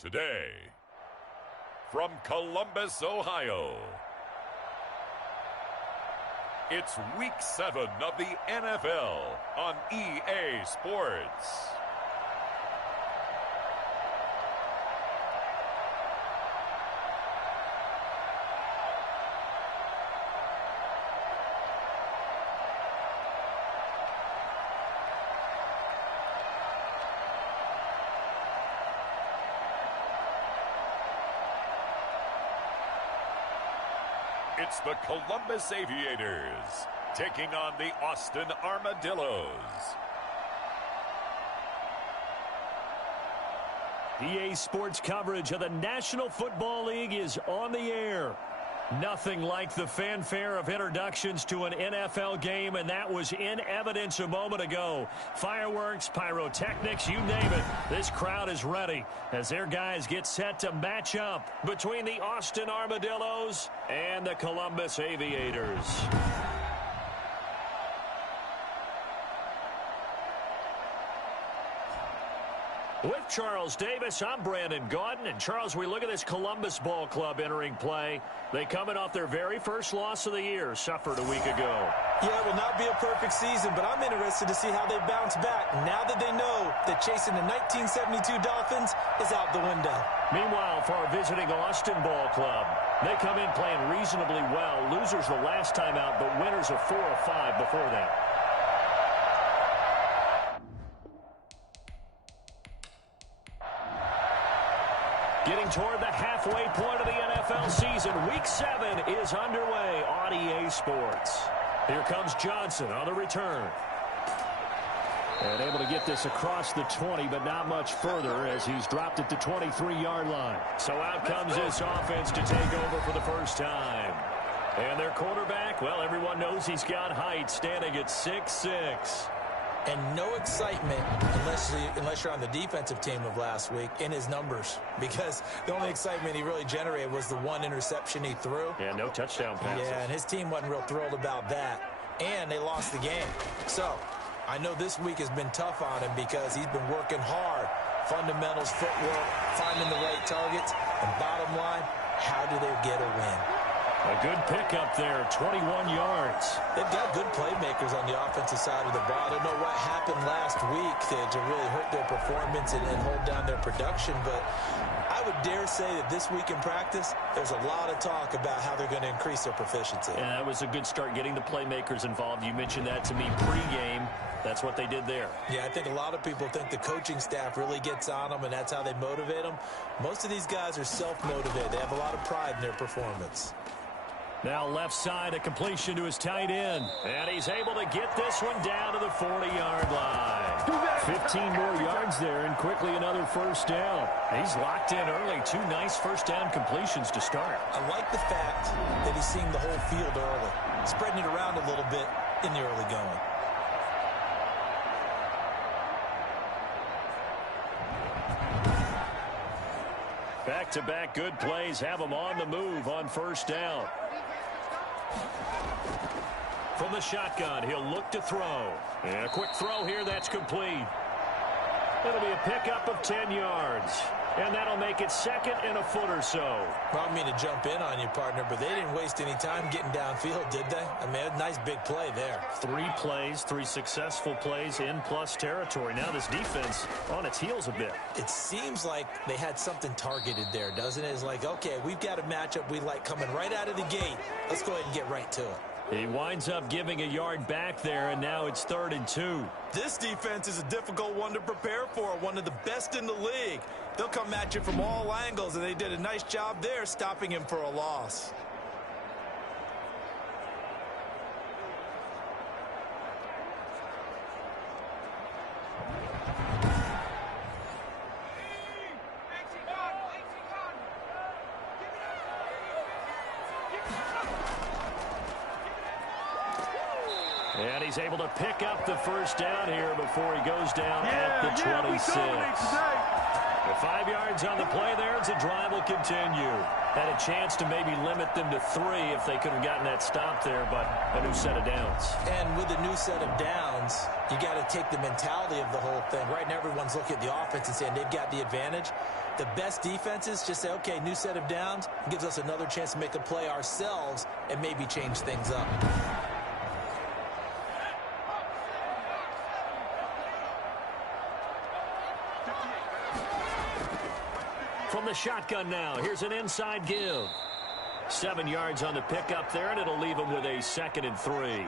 Today, from Columbus, Ohio, it's Week 7 of the NFL on EA Sports. It's the Columbus Aviators taking on the Austin Armadillos. EA Sports coverage of the National Football League is on the air. Nothing like the fanfare of introductions to an NFL game, and that was in evidence a moment ago. Fireworks, pyrotechnics, you name it. This crowd is ready as their guys get set to match up between the Austin Armadillos and the Columbus Aviators. With Charles Davis, I'm Brandon Gaudin. And Charles, we look at this Columbus Ball Club entering play. They coming off their very first loss of the year, suffered a week ago. Yeah, it will not be a perfect season, but I'm interested to see how they bounce back now that they know that chasing the 1972 Dolphins is out the window. Meanwhile, for our visiting Austin Ball Club, they come in playing reasonably well. Losers the last time out, but winners of 4 or 5 before that. Getting toward the halfway point of the NFL season, Week 7 is underway on EA Sports. Here comes Johnson on the return. And able to get this across the 20, but not much further as he's dropped it to 23-yard line. So out comes this offense to take over for the first time. And their quarterback, well, everyone knows he's got height, standing at 6'6". And no excitement unless you're on the defensive team of last week in his numbers, because the only excitement he really generated was the one interception he threw. Yeah, no touchdown passes. Yeah, and his team wasn't real thrilled about that, and they lost the game. So I know this week has been tough on him because he's been working hard. Fundamentals, footwork, finding the right targets, and bottom line, how do they get a win? A good pickup there, 21 yards. They've got good playmakers on the offensive side of the ball. I don't know what happened last week to really hurt their performance and hold down their production, but I would dare say that this week in practice, there's a lot of talk about how they're going to increase their proficiency. And that was a good start, getting the playmakers involved. You mentioned that to me pregame. That's what they did there. Yeah, I think a lot of people think the coaching staff really gets on them, and that's how they motivate them. Most of these guys are self-motivated. They have a lot of pride in their performance. Now left side, a completion to his tight end. And he's able to get this one down to the 40-yard line. 15 more yards there, and quickly another first down. He's locked in early. 2 nice first down completions to start. I like the fact that he's seeing the whole field early, spreading it around a little bit in the early going. Back-to-back good plays have him on the move on first down. From the shotgun, he'll look to throw. And a quick throw here, that's complete. It'll be a pickup of 10 yards. And that'll make it second and a foot or so. Well, I don't mean to jump in on you, partner, but they didn't waste any time getting downfield, did they? I mean, a nice big play there. 3 plays, 3 successful plays in plus territory. Now this defense on its heels a bit. It seems like they had something targeted there, doesn't it? It's like, okay, we've got a matchup we like coming right out of the gate. Let's go ahead and get right to it. He winds up giving a yard back there, and now it's 3rd and 2. This defense is a difficult one to prepare for, one of the best in the league. They'll come at you from all angles, and they did a nice job there stopping him for a loss. And he's able to pick up the first down here before he goes down at the 26. The 5 yards on the play there as the drive will continue. Had a chance to maybe limit them to 3 if they could have gotten that stop there, but a new set of downs. And with a new set of downs, you got to take the mentality of the whole thing. Right now, everyone's looking at the offense and saying they've got the advantage. The best defenses just say, okay, new set of downs gives us another chance to make a play ourselves and maybe change things up. From the shotgun now, here's an inside give. 7 yards on the pickup there, and it'll leave him with a 2nd and 3.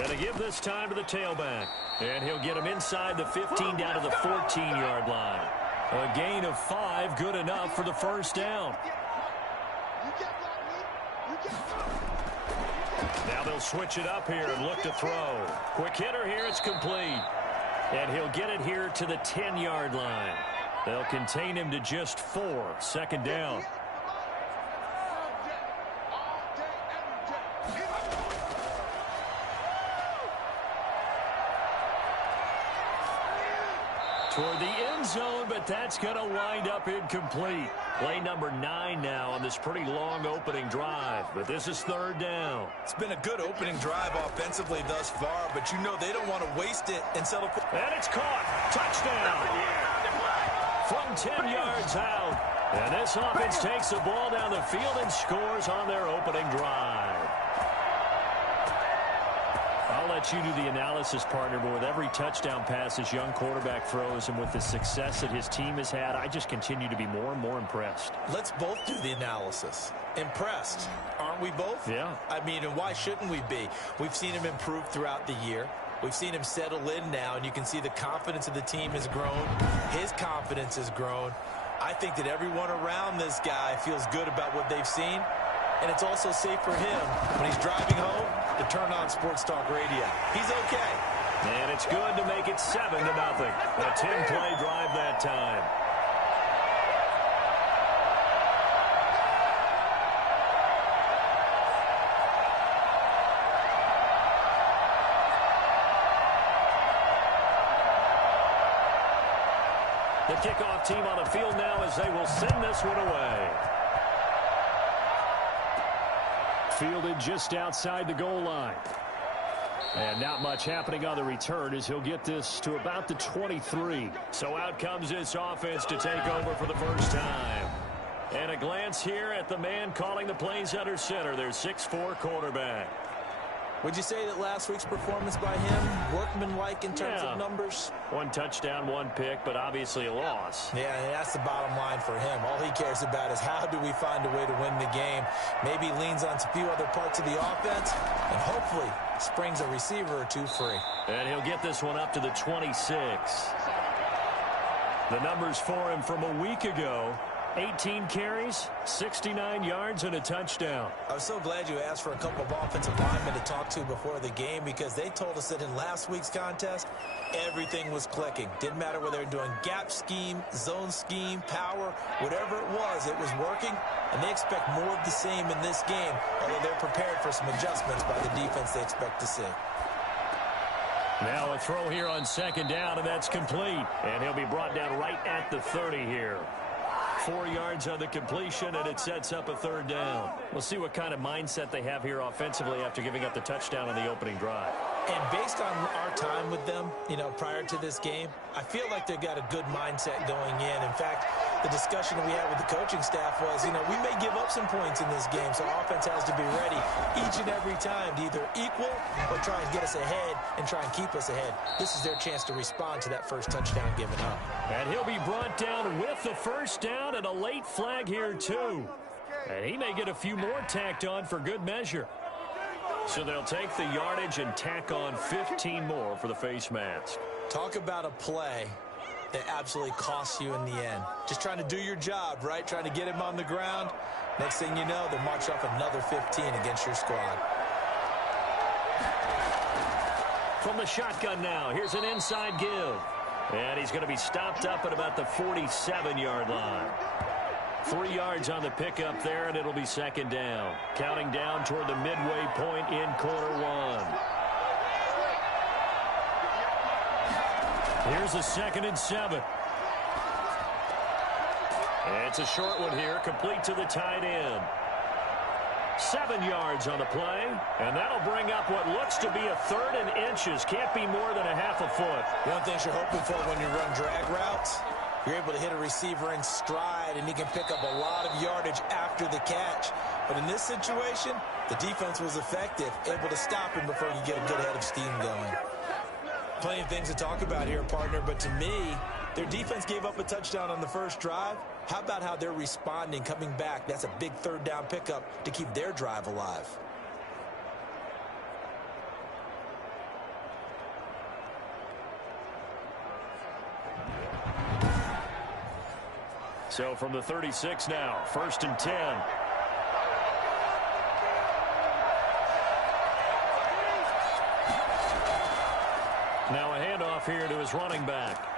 Gonna give this time to the tailback. And he'll get him inside the 15 down to the 14-yard line. A gain of 5, good enough for the first down. Now they'll switch it up here and look to throw. Quick hitter here, it's complete. And he'll get it here to the 10-yard line. They'll contain him to just 4, 2nd down. Toward the end zone, but that's going to wind up incomplete. Play number 9 now on this pretty long opening drive, but this is 3rd down. It's been a good opening drive offensively thus far, but you know they don't want to waste it and settle for... And it's caught. Touchdown. From 10 yards out. And this offense takes the ball down the field and scores on their opening drive. I'll let you do the analysis, partner, but with every touchdown pass this young quarterback throws and with the success that his team has had, I just continue to be more and more impressed. Let's both do the analysis. Impressed, aren't we both? Yeah. I mean, and why shouldn't we be? We've seen him improve throughout the year. We've seen him settle in now, and you can see the confidence of the team has grown. His confidence has grown. I think that everyone around this guy feels good about what they've seen, and it's also safe for him when he's driving home to turn on Sports Talk Radio. He's okay. And it's good to make it 7-0. A 10-play drive that time. The kickoff team on the field now as they will send this one away. Fielded just outside the goal line. And not much happening on the return as he'll get this to about the 23. So out comes this offense to take over for the first time. And a glance here at the man calling the plays under center, their 6'4" quarterback. Would you say that last week's performance by him, workmanlike in terms of numbers? 1 touchdown, 1 pick, but obviously a loss. Yeah, that's the bottom line for him. All he cares about is how do we find a way to win the game. Maybe leans on a few other parts of the offense, and hopefully springs a receiver or 2 free. And he'll get this one up to the 26. The numbers for him from a week ago: 18 carries, 69 yards, and a touchdown. I was so glad you asked for a couple of offensive linemen to talk to before the game, because they told us that in last week's contest, everything was clicking. Didn't matter whether they were doing gap scheme, zone scheme, power, whatever it was working, and they expect more of the same in this game, although they're prepared for some adjustments by the defense they expect to see. Now a throw here on 2nd down, and that's complete. And he'll be brought down right at the 30 here. 4 yards on the completion, and it sets up a 3rd down. We'll see what kind of mindset they have here offensively after giving up the touchdown on the opening drive. And based on our time with them, prior to this game, I feel like they've got a good mindset going in. In fact, the discussion we had with the coaching staff was, we may give up some points in this game, so offense has to be ready each and every time to either equal or try and get us ahead and try and keep us ahead. This is their chance to respond to that first touchdown given up. And he'll be brought down with the first down and a late flag here, too. And he may get a few more tacked on for good measure. So they'll take the yardage and tack on 15 more for the face mask. Talk about a play that absolutely costs you in the end. Just trying to do your job, right? Trying to get him on the ground. Next thing you know, they'll march off another 15 against your squad. From the shotgun now, here's an inside give. And he's going to be stopped up at about the 47-yard line. 3 yards on the pickup there, and it'll be 2nd down. Counting down toward the midway point in quarter 1. Here's a 2nd and 7. It's a short one here, complete to the tight end. 7 yards on the play, and that'll bring up what looks to be a 3rd and inches. Can't be more than a half a foot. One thing you're hoping for when you run drag routes, you're able to hit a receiver in stride, and he can pick up a lot of yardage after the catch. But in this situation, the defense was effective, able to stop him before you get a good head of steam going. Plenty of things to talk about here, partner, but to me, their defense gave up a touchdown on the first drive. How about how they're responding, coming back? That's a big 3rd down pickup to keep their drive alive. So from the 36 now, 1st and 10. Now a handoff here to his running back.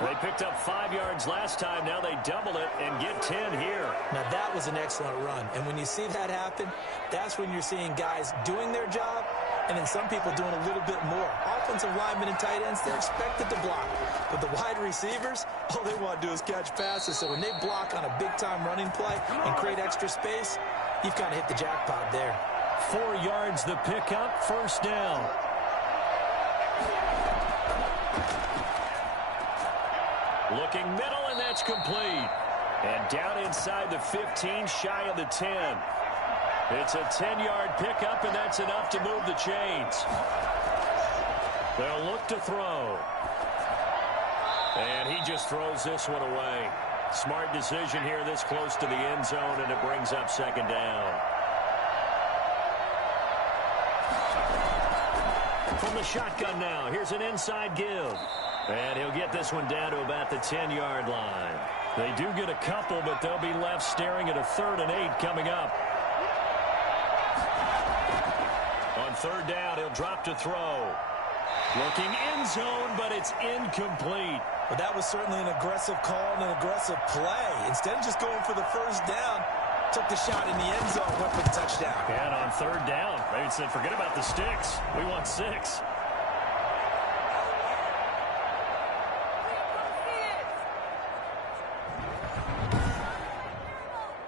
They picked up 5 yards last time. Now they double it and get 10 here. Now that was an excellent run. And when you see that happen, that's when you're seeing guys doing their job and then some people doing a little bit more. Offensive linemen and tight ends, they're expected to block. But the wide receivers, all they want to do is catch passes. So when they block on a big-time running play and create extra space, you've kind of hit the jackpot there. 4 yards the pickup, 1st down. Looking middle, and that's complete. And down inside the 15, shy of the 10. It's a 10-yard pickup, and that's enough to move the chains. They'll look to throw. And he just throws this one away. Smart decision here this close to the end zone, and it brings up 2nd down. From the shotgun now, here's an inside give. And he'll get this one down to about the 10-yard line. They do get a couple, but they'll be left staring at a 3rd and 8 coming up. On 3rd down, he'll drop to throw. Looking end zone, but it's incomplete. Well, that was certainly an aggressive call and an aggressive play. Instead of just going for the 1st down, took the shot in the end zone, went for the touchdown. And on 3rd down, they said, forget about the sticks. We want 6.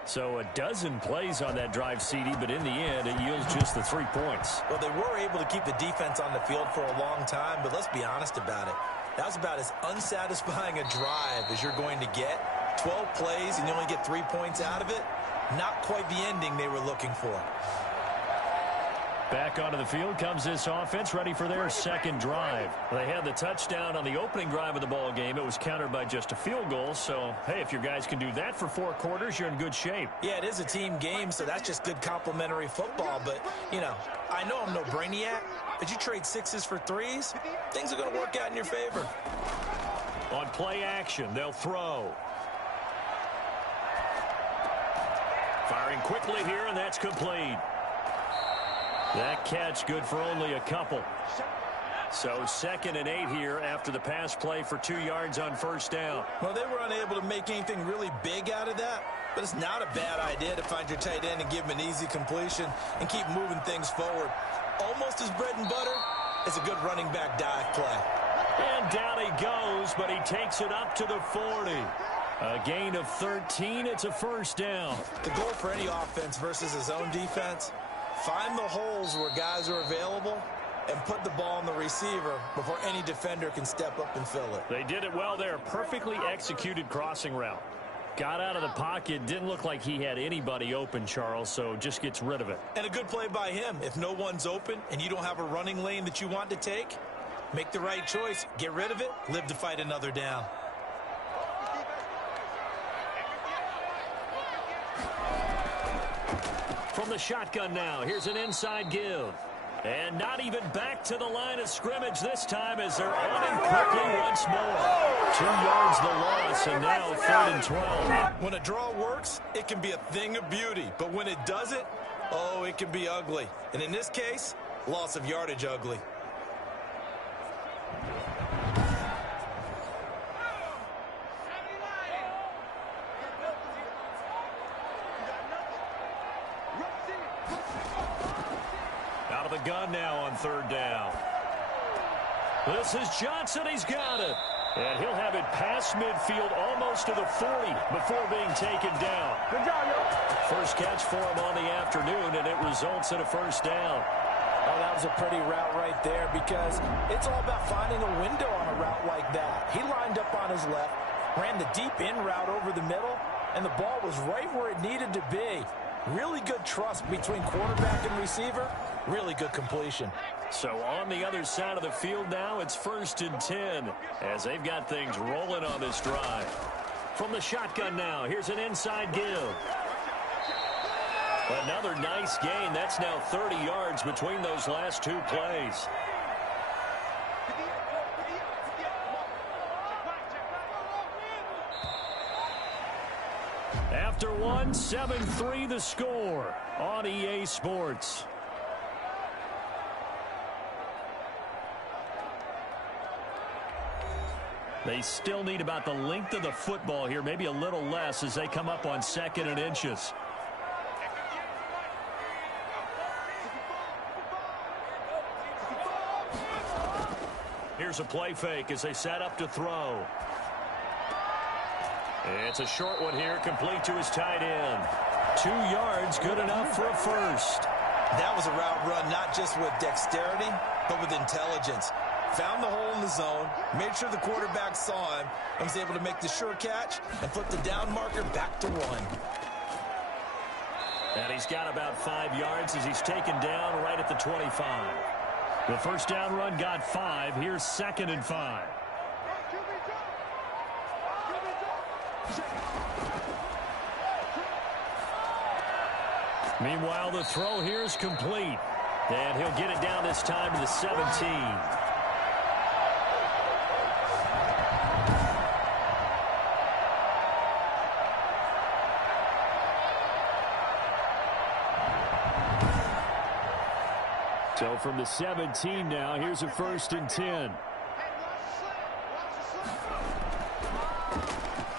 So a dozen plays on that drive, CD, but in the end, it yields just the 3 points. Well, they were able to keep the defense on the field for a long time, but let's be honest about it. That was about as unsatisfying a drive as you're going to get. 12 plays, and you only get 3 points out of it. Not quite the ending they were looking for. Back onto the field comes this offense, ready for their 2nd drive. They had the touchdown on the opening drive of the ball game. It was countered by just a field goal. So, hey, if your guys can do that for 4 quarters, you're in good shape. Yeah, it is a team game, so that's just good complimentary football. But, you know, I know I'm no brainiac, but you trade 6s for 3s, things are going to work out in your favor. On play action, they'll throw. Firing quickly here, and that's complete. That catch good for only a couple. So 2nd and 8 here after the pass play for 2 yards on 1st down. Well, they were unable to make anything really big out of that, but it's not a bad idea to find your tight end and give him an easy completion and keep moving things forward. Almost as bread and butter as a good running back dive play. And down he goes, but he takes it up to the 40. A gain of 13. It's a 1st down. The goal for any offense versus his own defense, find the holes where guys are available and put the ball on the receiver before any defender can step up and fill it. They did it well there. Perfectly executed crossing route. Got out of the pocket. Didn't look like he had anybody open, Charles, so just gets rid of it. And a good play by him. If no one's open and you don't have a running lane that you want to take, make the right choice. Get rid of it. Live to fight another down. From the shotgun now, here's an inside give. And not even back to the line of scrimmage this time as they're on him quickly once more. 2 yards the loss, and now 3rd and 12. When a draw works, it can be a thing of beauty. But when it doesn't, oh, it can be ugly. And in this case, loss of yardage ugly. Out of the gun now on 3rd down. This is Johnson. He's got it. And he'll have it past midfield almost to the 40 before being taken down. Good job, yo. First catch for him on the afternoon, and it results in a first down. Oh, that was a pretty route right there because it's all about finding a window on a route like that. He lined up on his left, ran the deep in route over the middle, and the ball was right where it needed to be. Really good trust between quarterback and receiver. Really good completion. So on the other side of the field now, it's 1st and 10 as they've got things rolling on this drive. From the shotgun now, here's an inside give. Another nice gain. That's now 30 yards between those last two plays. After one, 7-3 the score on EA Sports. They still need about the length of the football here, maybe a little less as they come up on 2nd and inches. Here's a play fake as they set up to throw. It's a short one here, complete to his tight end. 2 yards, good enough for a first. That was a route run not just with dexterity, but with intelligence. Found the hole in the zone, made sure the quarterback saw him, and was able to make the sure catch and flip the down marker back to 1. And he's got about 5 yards as he's taken down right at the 25. The first down run got 5. Here's 2nd and 5. Meanwhile, the throw here is complete. And he'll get it down this time to the 17. So from the 17 now, here's a 1st and 10.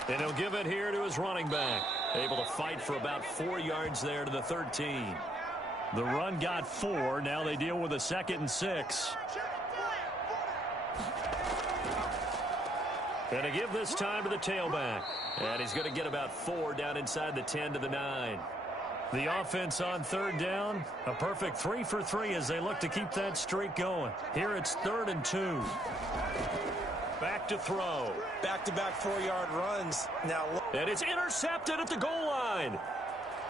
And he'll give it here to his running back. Able to fight for about 4 yards there to the 13. The run got 4. Now they deal with a 2nd and 6. And to give this time to the tailback. And he's going to get about 4 down inside the 10 to the 9. The offense on 3rd down, a perfect 3 for 3 as they look to keep that streak going. Here it's 3rd and 2. Back to throw. Back-to-back 4-yard runs. Now, and it's intercepted at the goal line.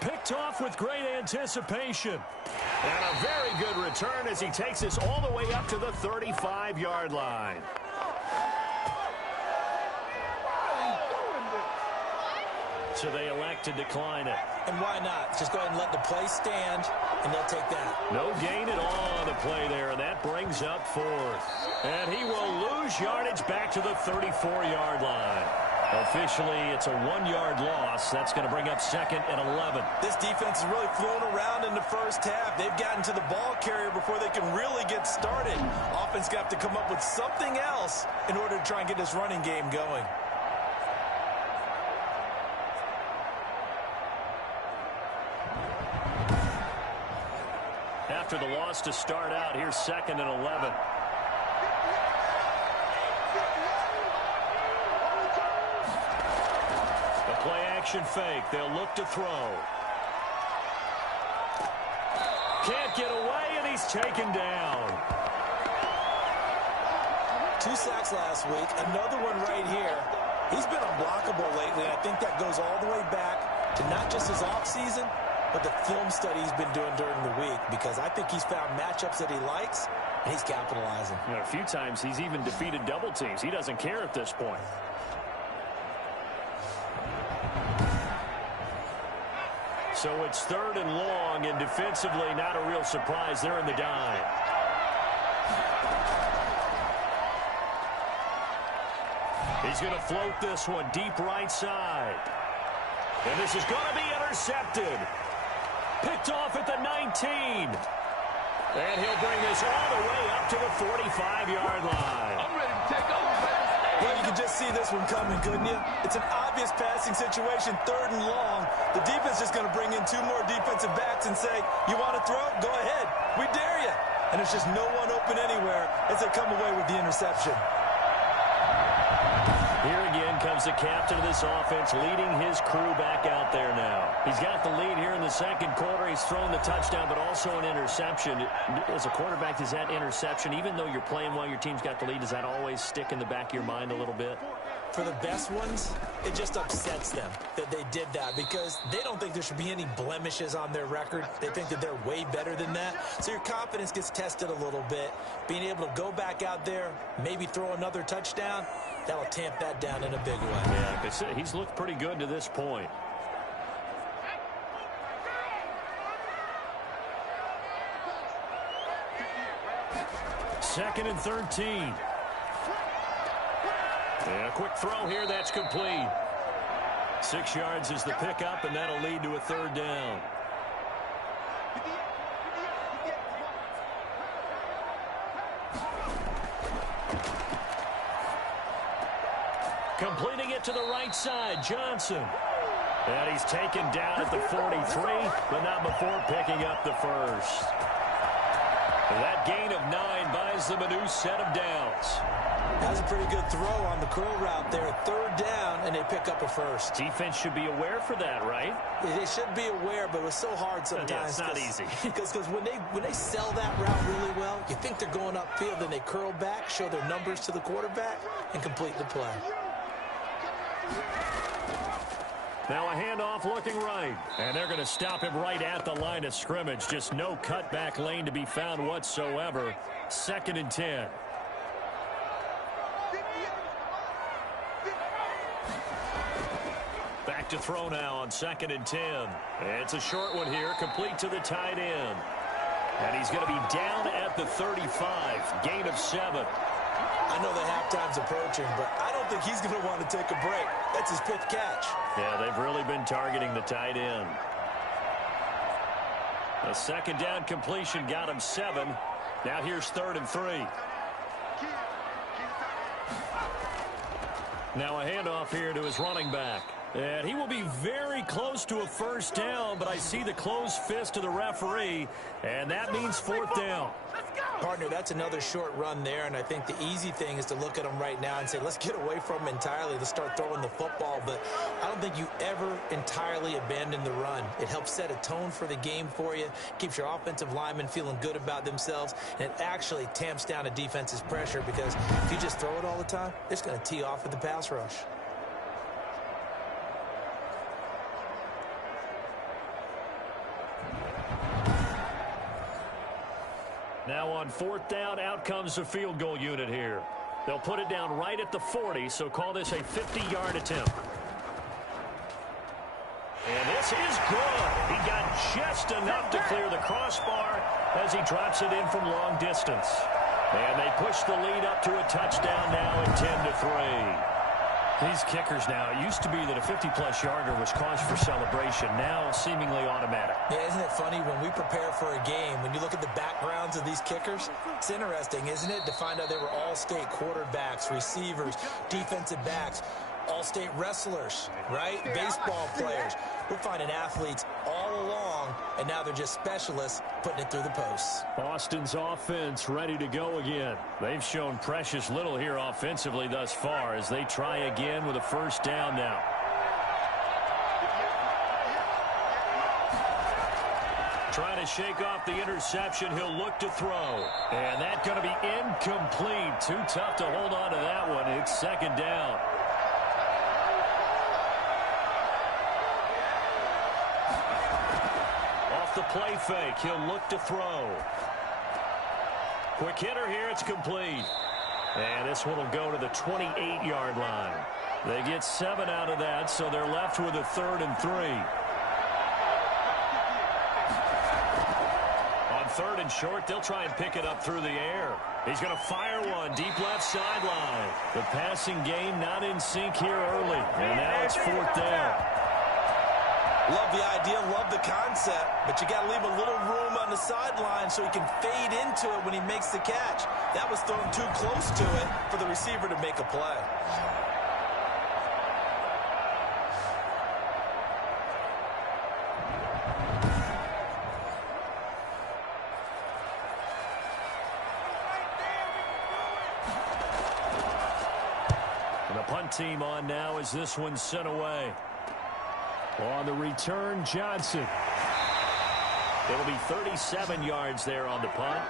Picked off with great anticipation. And a very good return as he takes this all the way up to the 35-yard line. So they elect to decline it. And why not? Just go ahead and let the play stand, and they'll take that. No gain at all on the play there, and that brings up 4th. And he will lose yardage back to the 34-yard line. Officially, it's a 1-yard loss. That's going to bring up 2nd and 11. This defense is really flown around in the first half. They've gotten to the ball carrier before they can really get started. Offense got to come up with something else in order to try and get this running game going. After the loss to start out, here's 2nd and 11. The play-action fake. They'll look to throw. Can't get away, and he's taken down. 2 sacks last week. Another one right here. He's been unblockable lately, and I think that goes all the way back to not just his offseason, but the film study he's been doing during the week, because I think he's found matchups that he likes, and he's capitalizing. You know, a few times he's even defeated double teams. He doesn't care at this point. So it's 3rd and long, and defensively not a real surprise. They're in the dime. He's going to float this one deep right side. And this is going to be intercepted. Picked off at the 19. And he'll bring this all the way up to the 45-yard line. I'm ready to take over, man. Well, you can just see this one coming, couldn't you? It's an obvious passing situation, 3rd and long. The defense is going to bring in 2 more defensive backs and say, you want to throw? Go ahead. We dare you. And there's just no one open anywhere as they come away with the interception. Here again comes the captain of this offense, leading his crew back out there now. He's got the lead here in the 2nd quarter. He's thrown the touchdown, but also an interception. As a quarterback, does that interception, even though you're playing while your team's got the lead, does that always stick in the back of your mind a little bit? For the best ones, it just upsets them that they did that because they don't think there should be any blemishes on their record. They think that they're way better than that. So your confidence gets tested a little bit. Being able to go back out there, maybe throw another touchdown, that'll tamp that down in a big way. Yeah, he's looked pretty good to this point. Second and 13. And a quick throw here, that's complete. 6 yards is the pickup, and that'll lead to a 3rd down. Completing it to the right side, Johnson. And he's taken down at the 43, but not before picking up the 1st. That gain of 9 buys them a new set of downs. That's a pretty good throw on the curl route there. 3rd down, and they pick up a 1st. Defense should be aware for that, right? They should be aware, but it's so hard sometimes. Yeah, it's not easy. Because when they sell that route really well, you think they're going upfield, then they curl back, show their numbers to the quarterback, and complete the play. Now a handoff looking right. And they're going to stop him right at the line of scrimmage. Just no cutback lane to be found whatsoever. 2nd and 10. Back to throw now on 2nd and 10. It's a short one here, complete to the tight end. And he's going to be down at the 35. Gain of 7. I know the halftime's approaching, but I don't think he's going to want to take a break. That's his 5th catch. Yeah, they've really been targeting the tight end. The 2nd down completion got him 7. Now here's 3rd and 3. Now a handoff here to his running back. And he will be very close to a 1st down, but I see the closed fist of the referee, and that means 4th down. Partner, that's another short run there, and I think the easy thing is to look at him right now and say, let's get away from him entirely. Let's start throwing the football, but I don't think you ever entirely abandon the run. It helps set a tone for the game for you, keeps your offensive linemen feeling good about themselves, and it actually tamps down a defense's pressure because if you just throw it all the time, it's going to tee off with the pass rush. Now on 4th down, out comes the field goal unit here. They'll put it down right at the 40, so call this a 50-yard attempt. And this is good. He got just enough to clear the crossbar as he drops it in from long distance. And they push the lead up to a touchdown now at 10-3. These kickers now, it used to be that a 50-plus yarder was cause for celebration. Now seemingly automatic. Yeah, isn't it funny when we prepare for a game, when you look at the backgrounds of these kickers, it's interesting, isn't it, to find out they were all-state quarterbacks, receivers, defensive backs, all-state wrestlers, right? Baseball players. We're finding athletes all along, and now they're just specialists putting it through the posts. Austin's offense ready to go again. They've shown precious little here offensively thus far as they try again with a 1st down now. Trying to shake off the interception. He'll look to throw. And that's going to be incomplete. Too tough to hold on to that one. It's 2nd down. The play fake. He'll look to throw. Quick hitter here. It's complete. And this one will go to the 28-yard line. They get 7 out of that, so they're left with a 3rd and 3. On 3rd and short, they'll try and pick it up through the air. He's going to fire one deep left sideline. The passing game not in sync here early. And now it's 4th down. Love the idea, love the concept, but you got to leave a little room on the sideline so he can fade into it when he makes the catch. That was thrown too close to it for the receiver to make a play. punt team on now as this one's sent away. On the return, Johnson. It'll be 37 yards there on the punt.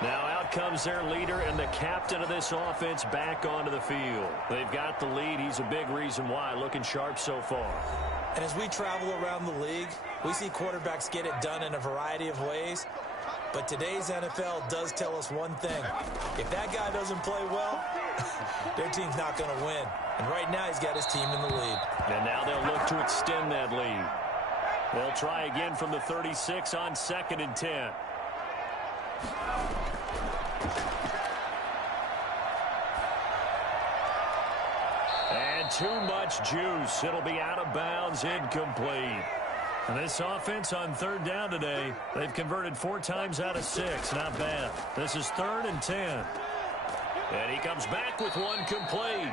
Now out comes their leader and the captain of this offense back onto the field. They've got the lead. He's a big reason why. Looking sharp so far. And as we travel around the league, we see quarterbacks get it done in a variety of ways. But today's NFL does tell us one thing. If that guy doesn't play well, their team's not going to win. And right now he's got his team in the lead. And now they'll look to extend that lead. They'll try again from the 36 on 2nd and 10. And too much juice. It'll be out of bounds, incomplete. And this offense on 3rd down today, they've converted 4 times out of 6. Not bad. This is 3rd and 10. And he comes back with one complete.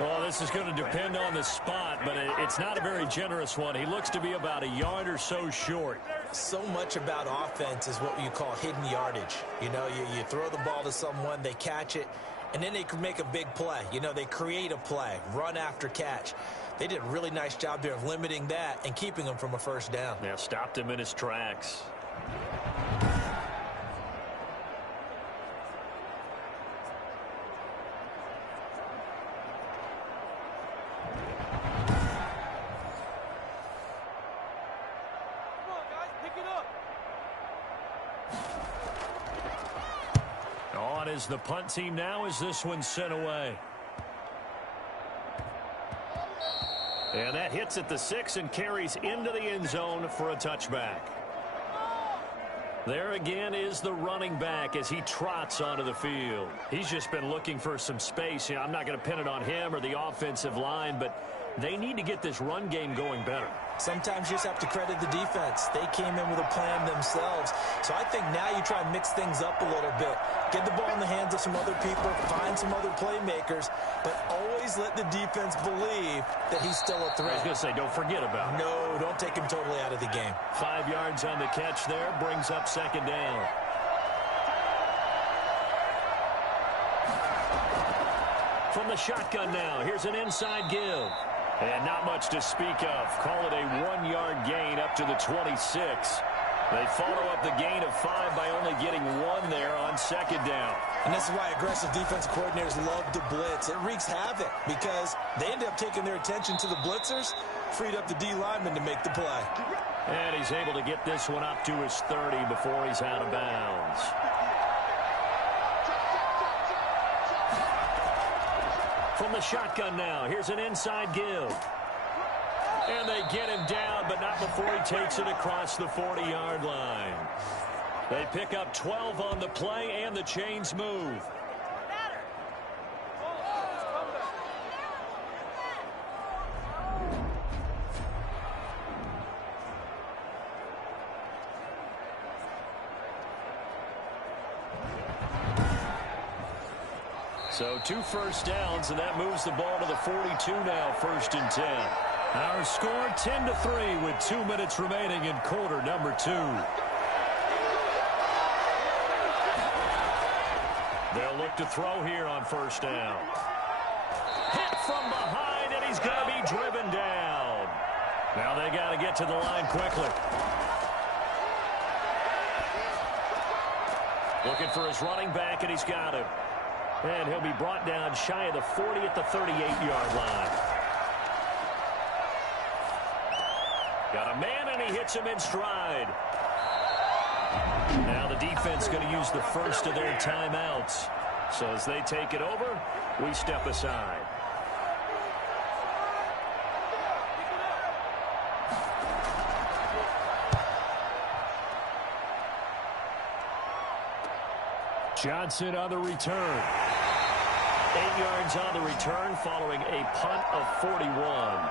Well, this is going to depend on the spot, but it's not a very generous one. He looks to be about a yard or so short. So much about offense is what you call hidden yardage. You know, you throw the ball to someone, they catch it, and then they can make a big play. You know, they create a play, run after catch. They did a really nice job there of limiting that and keeping him from a first down. Yeah, stopped him in his tracks. On is the punt team now as this one's sent away. And that hits at the 6 and carries into the end zone for a touchback. There again is the running back as he trots onto the field. He's just been looking for some space. You know, I'm not going to pin it on him or the offensive line, but they need to get this run game going better. Sometimes you just have to credit the defense. They came in with a plan themselves. So I think now you try and mix things up a little bit. Get the ball in the hands of some other people, find some other playmakers, but always let the defense believe that he's still a threat. I was going to say, don't forget about it. No, don't take him totally out of the game. 5 yards on the catch there, brings up 2nd down. From the shotgun now, here's an inside give. And not much to speak of. Call it a 1-yard gain up to the 26. They follow up the gain of 5 by only getting 1 there on 2nd down. And this is why aggressive defensive coordinators love to blitz. It wreaks havoc because they end up taking their attention to the blitzers, freed up the D lineman to make the play. And he's able to get this one up to his 30 before he's out of bounds. From the shotgun now, here's an inside give. And they get him down, but not before he takes it across the 40-yard line. They pick up 12 on the play, and the chains move. So 2 first downs, and that moves the ball to the 42 now, 1st and 10. Our score 10-3 with 2 minutes remaining in quarter number 2. They'll look to throw here on 1st down. Hit from behind, and he's going to be driven down. Now they got to get to the line quickly. Looking for his running back, and he's got him. And he'll be brought down shy of the 40 at the 38-yard line. Got a man, and he hits him in stride. Now the defense going to use the first of their timeouts. So as they take it over, we step aside. Johnson on the return. 8 yards on the return following a punt of 41.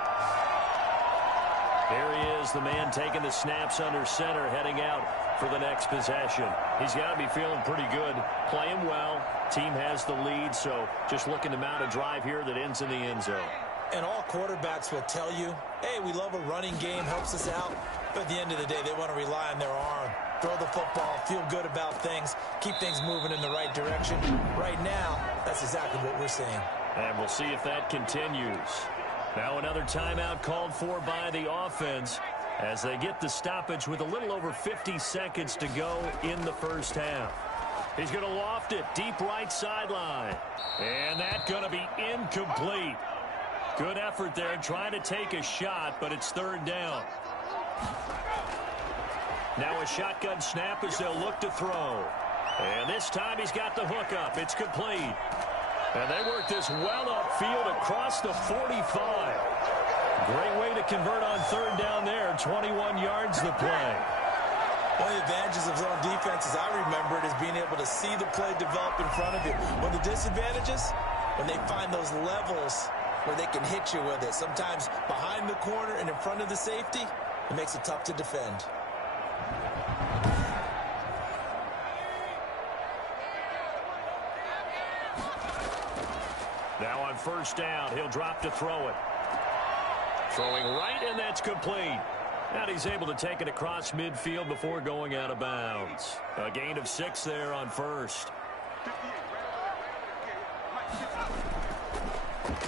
There he is, the man taking the snaps under center, heading out for the next possession. He's got to be feeling pretty good, playing well. Team has the lead, so just looking to mount a drive here that ends in the end zone. And all quarterbacks will tell you, hey, we love a running game, helps us out. But at the end of the day, they want to rely on their arm. Throw the football, feel good about things, keep things moving in the right direction. Right now, that's exactly what we're seeing. And we'll see if that continues. Now another timeout called for by the offense as they get the stoppage with a little over 50 seconds to go in the first half. He's going to loft it deep right sideline. And that's going to be incomplete. Good effort there trying to take a shot, but it's third down. Now a shotgun snap as they'll look to throw. And this time he's got the hook up. It's complete. And they work this well upfield across the 45. Great way to convert on third down there. 21 yards the play. One of the advantages of zone defense, as I remember it, is being able to see the play develop in front of you. One of the disadvantages, when they find those levels where they can hit you with it. Sometimes behind the corner and in front of the safety, it makes it tough to defend. Now on first down, he'll drop to throw it. Throwing right, and that's complete. And he's able to take it across midfield before going out of bounds. A gain of 6 there on first.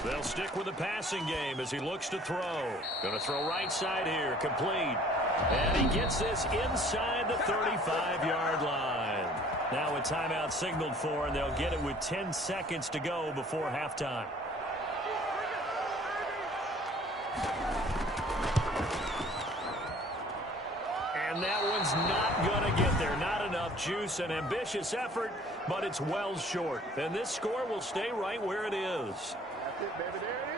They'll stick with the passing game as he looks to throw. Going to throw right side here, complete. And he gets this inside the 35-yard line. Now a timeout signaled for, and they'll get it with 10 seconds to go before halftime. And that one's not going to get there. Not enough juice. An ambitious effort, but it's well short. And this score will stay right where it is. That's it, baby. There it is.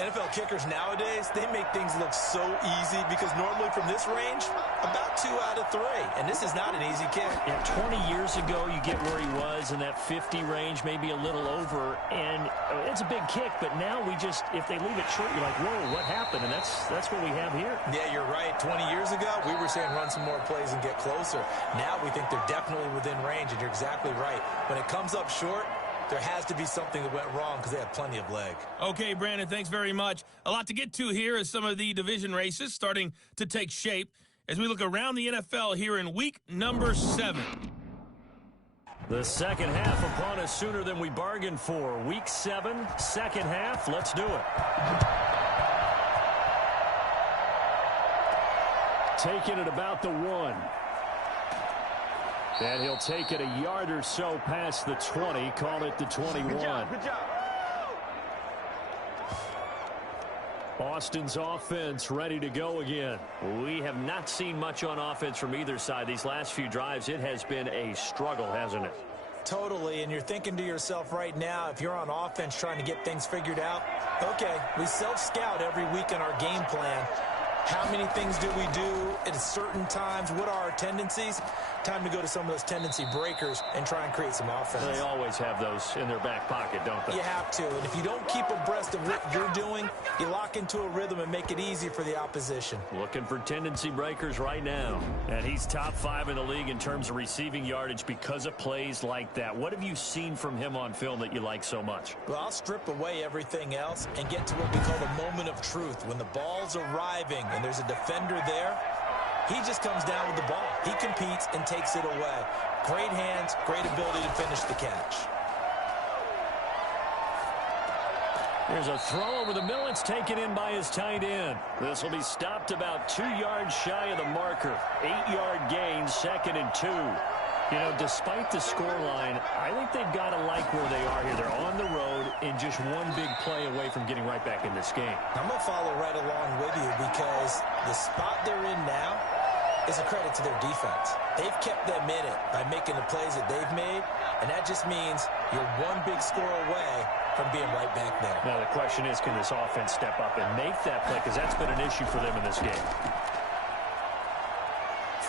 NFL kickers nowadays, they make things look so easy because normally from this range, about 2 out of 3. And this is not an easy kick. Yeah, 20 years ago, you get where he was in that 50 range, maybe a little over. And it's a big kick, but now we just, if they leave it short, you're like, whoa, what happened? And that's what we have here. Yeah, you're right. 20 years ago, we were saying run some more plays and get closer. Now we think they're definitely within range, and you're exactly right. When it comes up short, there has to be something that went wrong because they had plenty of leg. Okay, Brandon, thanks very much. A lot to get to here as some of the division races starting to take shape as we look around the NFL here in week number 7. The second half upon us sooner than we bargained for. Week 7, second half. Let's do it. Taking it about the 1. And he'll take it a yard or so past the 20. Call it the 21. Good job. Good job. Austin's offense ready to go again. We have not seen much on offense from either side. These last few drives, it has been a struggle, hasn't it? Totally, and you're thinking to yourself right now, if you're on offense trying to get things figured out, okay, we self-scout every week in our game plan. How many things do we do at certain times? What are our tendencies? Time to go to some of those tendency breakers and try and create some offense. They always have those in their back pocket, don't they? You have to. And if you don't keep abreast of what you're doing, you lock into a rhythm and make it easy for the opposition. Looking for tendency breakers right now. And he's top 5 in the league in terms of receiving yardage because of plays like that. What have you seen from him on film that you like so much? Well, I'll strip away everything else and get to what we call the moment of truth. When the ball's arriving and there's a defender there, he just comes down with the ball. He competes and takes it away. Great hands, great ability to finish the catch. There's a throw over the middle. It's taken in by his tight end. This will be stopped about 2 yards shy of the marker. 8-yard gain, 2nd and 2. You know, despite the scoreline, I think they've got to like where they are here. They're on the road and just one big play away from getting right back in this game. I'm going to follow right along with you because the spot they're in now is a credit to their defense. They've kept them in it by making the plays that they've made, and that just means you're one big score away from being right back there. Now the question is, can this offense step up and make that play? Because that's been an issue for them in this game.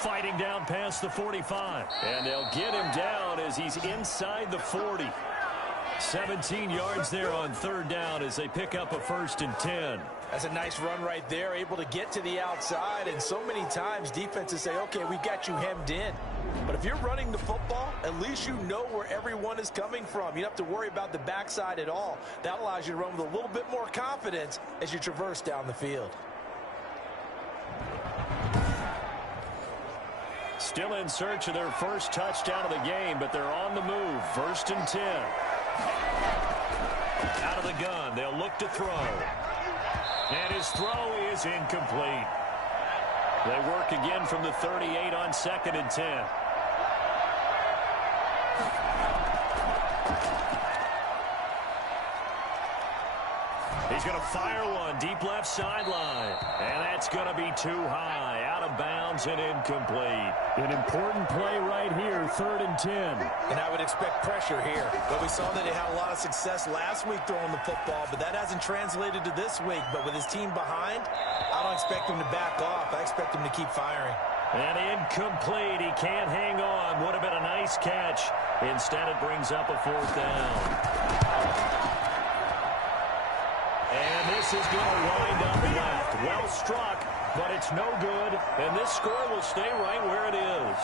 Fighting down past the 45. And they'll get him down as he's inside the 40. 17 yards there on third down as they pick up a 1st and 10. That's a nice run right there, able to get to the outside. And so many times defenses say, okay, we got you hemmed in. But if you're running the football, at least you know where everyone is coming from. You don't have to worry about the backside at all. That allows you to run with a little bit more confidence as you traverse down the field. Still in search of their first touchdown of the game, but they're on the move. 1st and 10. Out of the gun, they'll look to throw. And his throw is incomplete. They work again from the 38 on 2nd and 10. He's going to fire one deep left sideline. And that's going to be too high. Out of bounds and incomplete. An important play right here, 3rd and 10. And I would expect pressure here. But we saw that he had a lot of success last week throwing the football, but that hasn't translated to this week. But with his team behind, I don't expect him to back off. I expect him to keep firing. And incomplete. He can't hang on. Would have been a nice catch. Instead, it brings up a 4th down. And this is going to wind up left. Well struck, but it's no good. And this score will stay right where it is.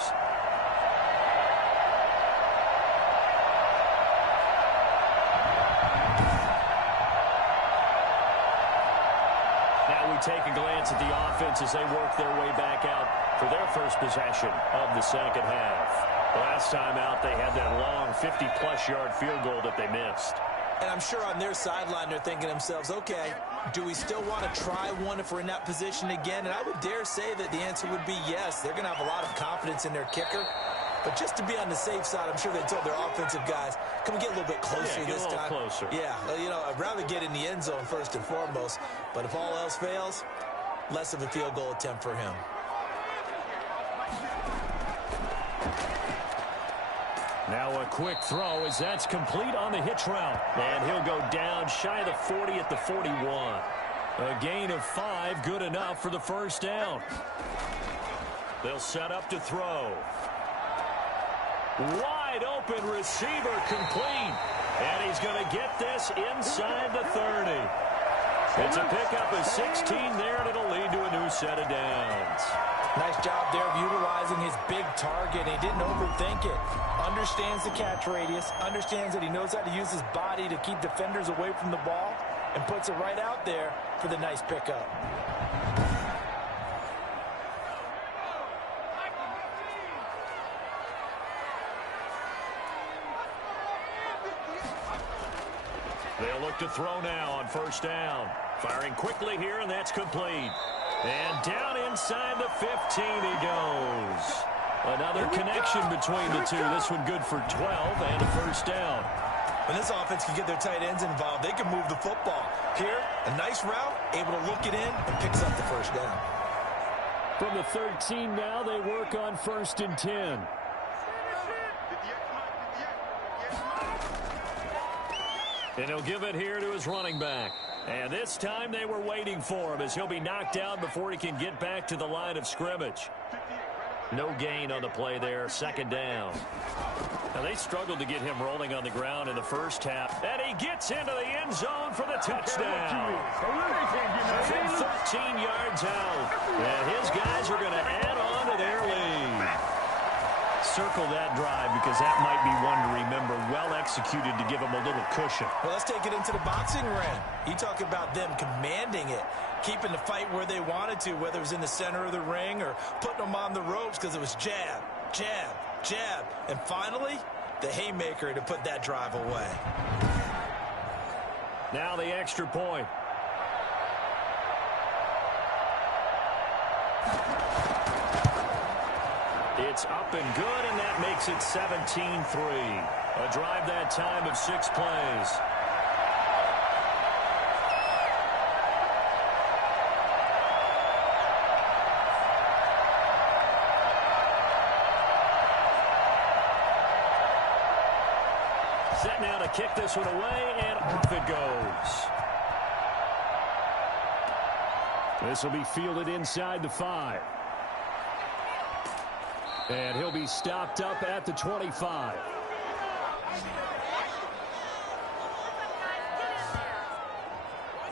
Now we take a glance at the offense as they work their way back out for their first possession of the second half. Last time out, they had that long 50-plus yard field goal that they missed. And I'm sure on their sideline they're thinking to themselves, okay, do we still want to try one if we're in that position again? And I would dare say that the answer would be yes. They're going to have a lot of confidence in their kicker. But just to be on the safe side, I'm sure they told their offensive guys, can we get a little bit closer this time? Closer. Yeah, you know, I'd rather get in the end zone first and foremost. But if all else fails, less of a field goal attempt for him. Now a quick throw as that's complete on the hitch route. And he'll go down shy of the 40 at the 41. A gain of 5, good enough for the first down. They'll set up to throw. Wide open receiver complete. And he's going to get this inside the 30. It's a pickup of 16 there, and it'll lead to a new set of downs. Nice job there of utilizing his big target. He didn't overthink it. Understands the catch radius. Understands that he knows how to use his body to keep defenders away from the ball. And puts it right out there for the nice pickup. They'll look to throw now on first down. Firing quickly here, and that's complete. And down inside the 15 he goes. Another connection between the two. This one good for 12 and a first down. When this offense can get their tight ends involved, they can move the football. Here, a nice route, able to look it in, and picks up the first down. From the 13 now, they work on 1st and 10. And he'll give it here to his running back. And this time they were waiting for him as he'll be knocked down before he can get back to the line of scrimmage. No gain on the play there, 2nd down. Now they struggled to get him rolling on the ground in the first half. And he gets into the end zone for the touchdown. From 13 yards out. And his guys are going to add on to their lead. Circle that drive because that might be one to remember. Well executed to give them a little cushion. Well, let's take it into the boxing ring. You talk about them commanding it, keeping the fight where they wanted to, whether it was in the center of the ring or putting them on the ropes because it was jab, jab, jab. And finally, the haymaker to put that drive away. Now the extra point. It's up and good, and that makes it 17-3. A drive that time of 6 plays. Set now to kick this one away, and off it goes. This will be fielded inside the 5. And he'll be stopped up at the 25.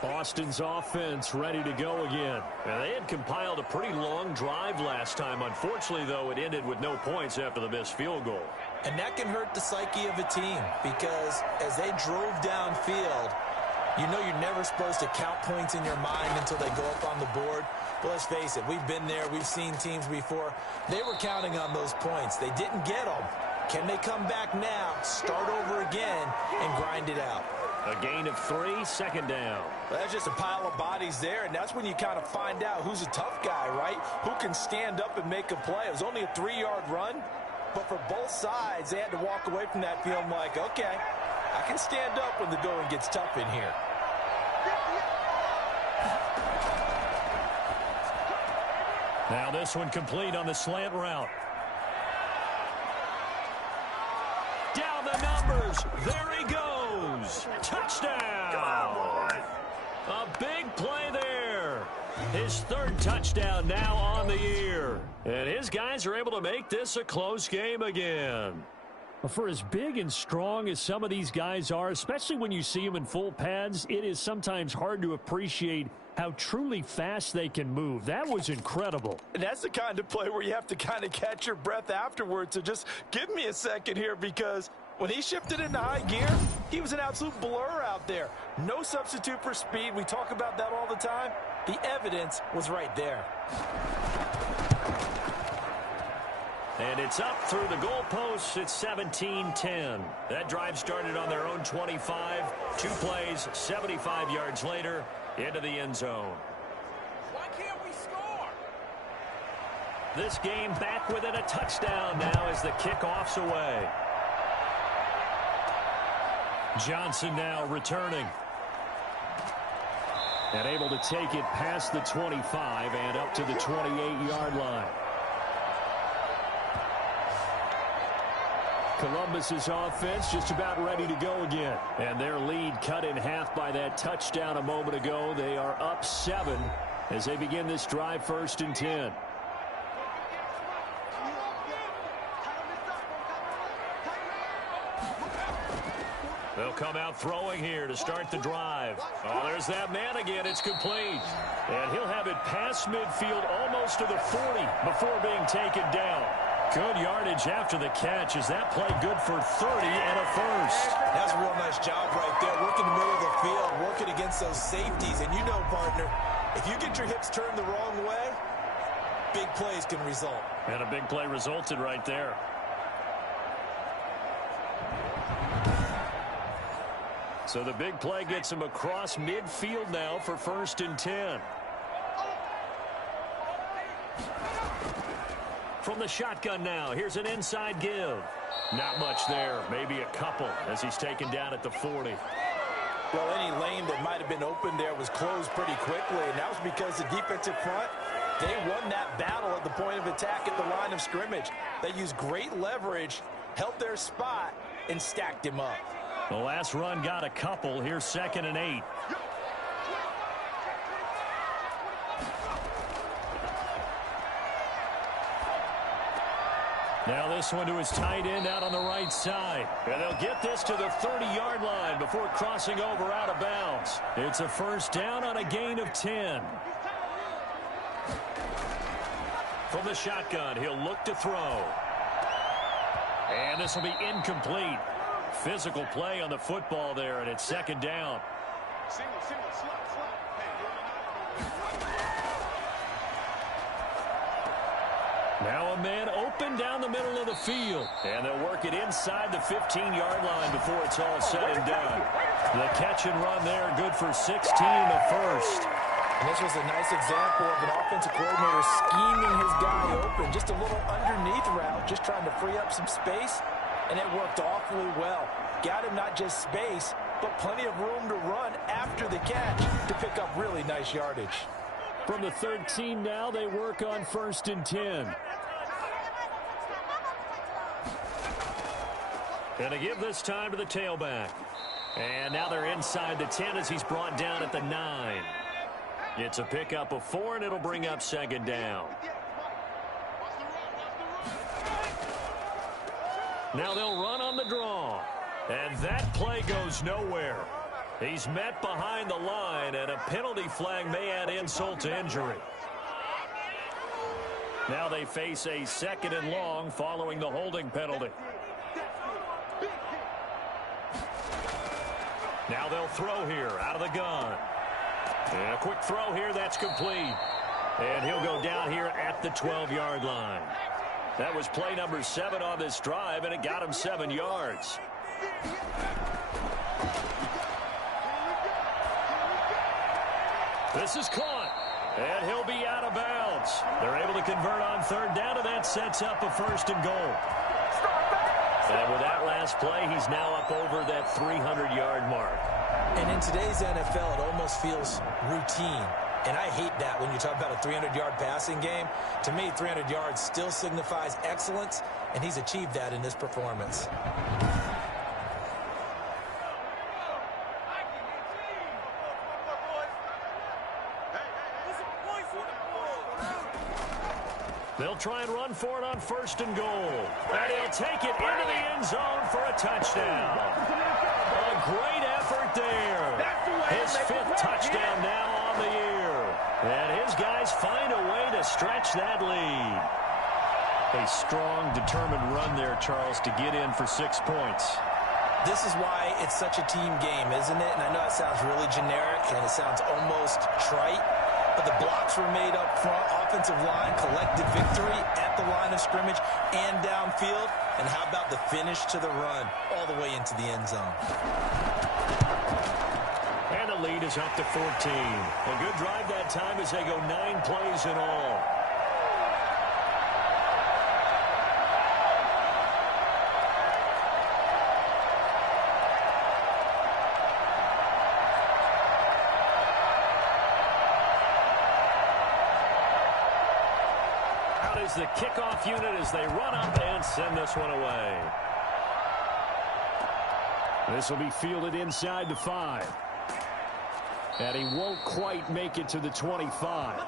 Austin's offense ready to go again. Now, they had compiled a pretty long drive last time. Unfortunately, though, it ended with no points after the missed field goal. And that can hurt the psyche of a team because as they drove downfield, you know you're never supposed to count points in your mind until they go up on the board. But let's face it, we've been there. We've seen teams before. They were counting on those points. They didn't get them. Can they come back now, start over again, and grind it out? A gain of 3, second down. Well, that's just a pile of bodies there, and that's when you kind of find out who's a tough guy, right? Who can stand up and make a play. It was only a 3-yard run, but for both sides, they had to walk away from that field like, okay, I can stand up when the going gets tough in here. Now this one complete on the slant route. Down the numbers. There he goes. Touchdown. A big play there. His third touchdown now on the year. And his guys are able to make this a close game again. For as big and strong as some of these guys are, especially when you see them in full pads, it is sometimes hard to appreciate how truly fast they can move. That was incredible. And that's the kind of play where you have to kind of catch your breath afterwards. So just give me a second here, because when he shifted into high gear, he was an absolute blur out there. No substitute for speed. We talk about that all the time. The evidence was right there. And it's up through the goalposts. It's 17-10. That drive started on their own 25. 2 plays, 75 yards later, into the end zone. Why can't we score? This game back within a touchdown now as the kickoff's away. Johnson now returning. And able to take it past the 25 and up to the 28-yard line. Columbus's offense just about ready to go again. And their lead cut in half by that touchdown a moment ago. They are up 7 as they begin this drive, 1st and 10. They'll come out throwing here to start the drive. Oh, there's that man again. It's complete. And he'll have it past midfield almost to the 40 before being taken down. Good yardage after the catch. Is that play good for 30 and a first? That's a real nice job right there. Working in the middle of the field, working against those safeties. And you know, partner, if you get your hips turned the wrong way, big plays can result. And a big play resulted right there. So the big play gets him across midfield now for 1st and 10. From the shotgun now, here's an inside give. Not much there, maybe a couple as he's taken down at the 40. Well, any lane that might have been open there was closed pretty quickly, and that was because the defensive front, they won that battle at the point of attack at the line of scrimmage. They used great leverage, held their spot, and stacked him up. The last run got a couple. Here's 2nd and 8. Now this one to his tight end out on the right side. And they'll get this to the 30-yard line before crossing over out of bounds. It's a 1st down on a gain of 10. From the shotgun, he'll look to throw. And this will be incomplete. Physical play on the football there, and it's 2nd down. Now a man open down the middle of the field. And they'll work it inside the 15-yard line before it's all said and done. The catch and run there, good for 16 and a first. And this was a nice example of an offensive coordinator scheming his guy open. Just a little underneath route, just trying to free up some space. And it worked awfully well. Got him not just space, but plenty of room to run after the catch to pick up really nice yardage. From the 13 now, they work on 1st and 10. And to give this time to the tailback. And now they're inside the 10 as he's brought down at the 9. It's a pickup of 4, and it'll bring up 2nd down. Now they'll run on the draw. And that play goes nowhere. He's met behind the line, and a penalty flag may add insult to injury. Now they face a 2nd and long following the holding penalty. Now they'll throw here out of the gun. And a quick throw here, that's complete. And he'll go down here at the 12-yard line. That was play number 7 on this drive, and it got him 7 yards. This is caught, and he'll be out of bounds. They're able to convert on 3rd down, and that sets up a 1st and goal. And with that last play, he's now up over that 300-yard mark. And in today's NFL, it almost feels routine. And I hate that when you talk about a 300-yard passing game. To me, 300 yards still signifies excellence, and he's achieved that in this performance. They'll try and run for it on 1st and goal. And he'll take it into the end zone for a touchdown. A great effort there. His 5th touchdown now on the year. And his guys find a way to stretch that lead. A strong, determined run there, Charles, to get in for 6 points. This is why it's such a team game, isn't it? And I know it sounds really generic, and it sounds almost trite. But the blocks were made up front, offensive line, collective victory at the line of scrimmage and downfield. And how about the finish to the run all the way into the end zone? And the lead is up to 14. A good drive that time as they go 9 plays in all. The kickoff unit as they run up and send this one away. This will be fielded inside the 5. And he won't quite make it to the 25.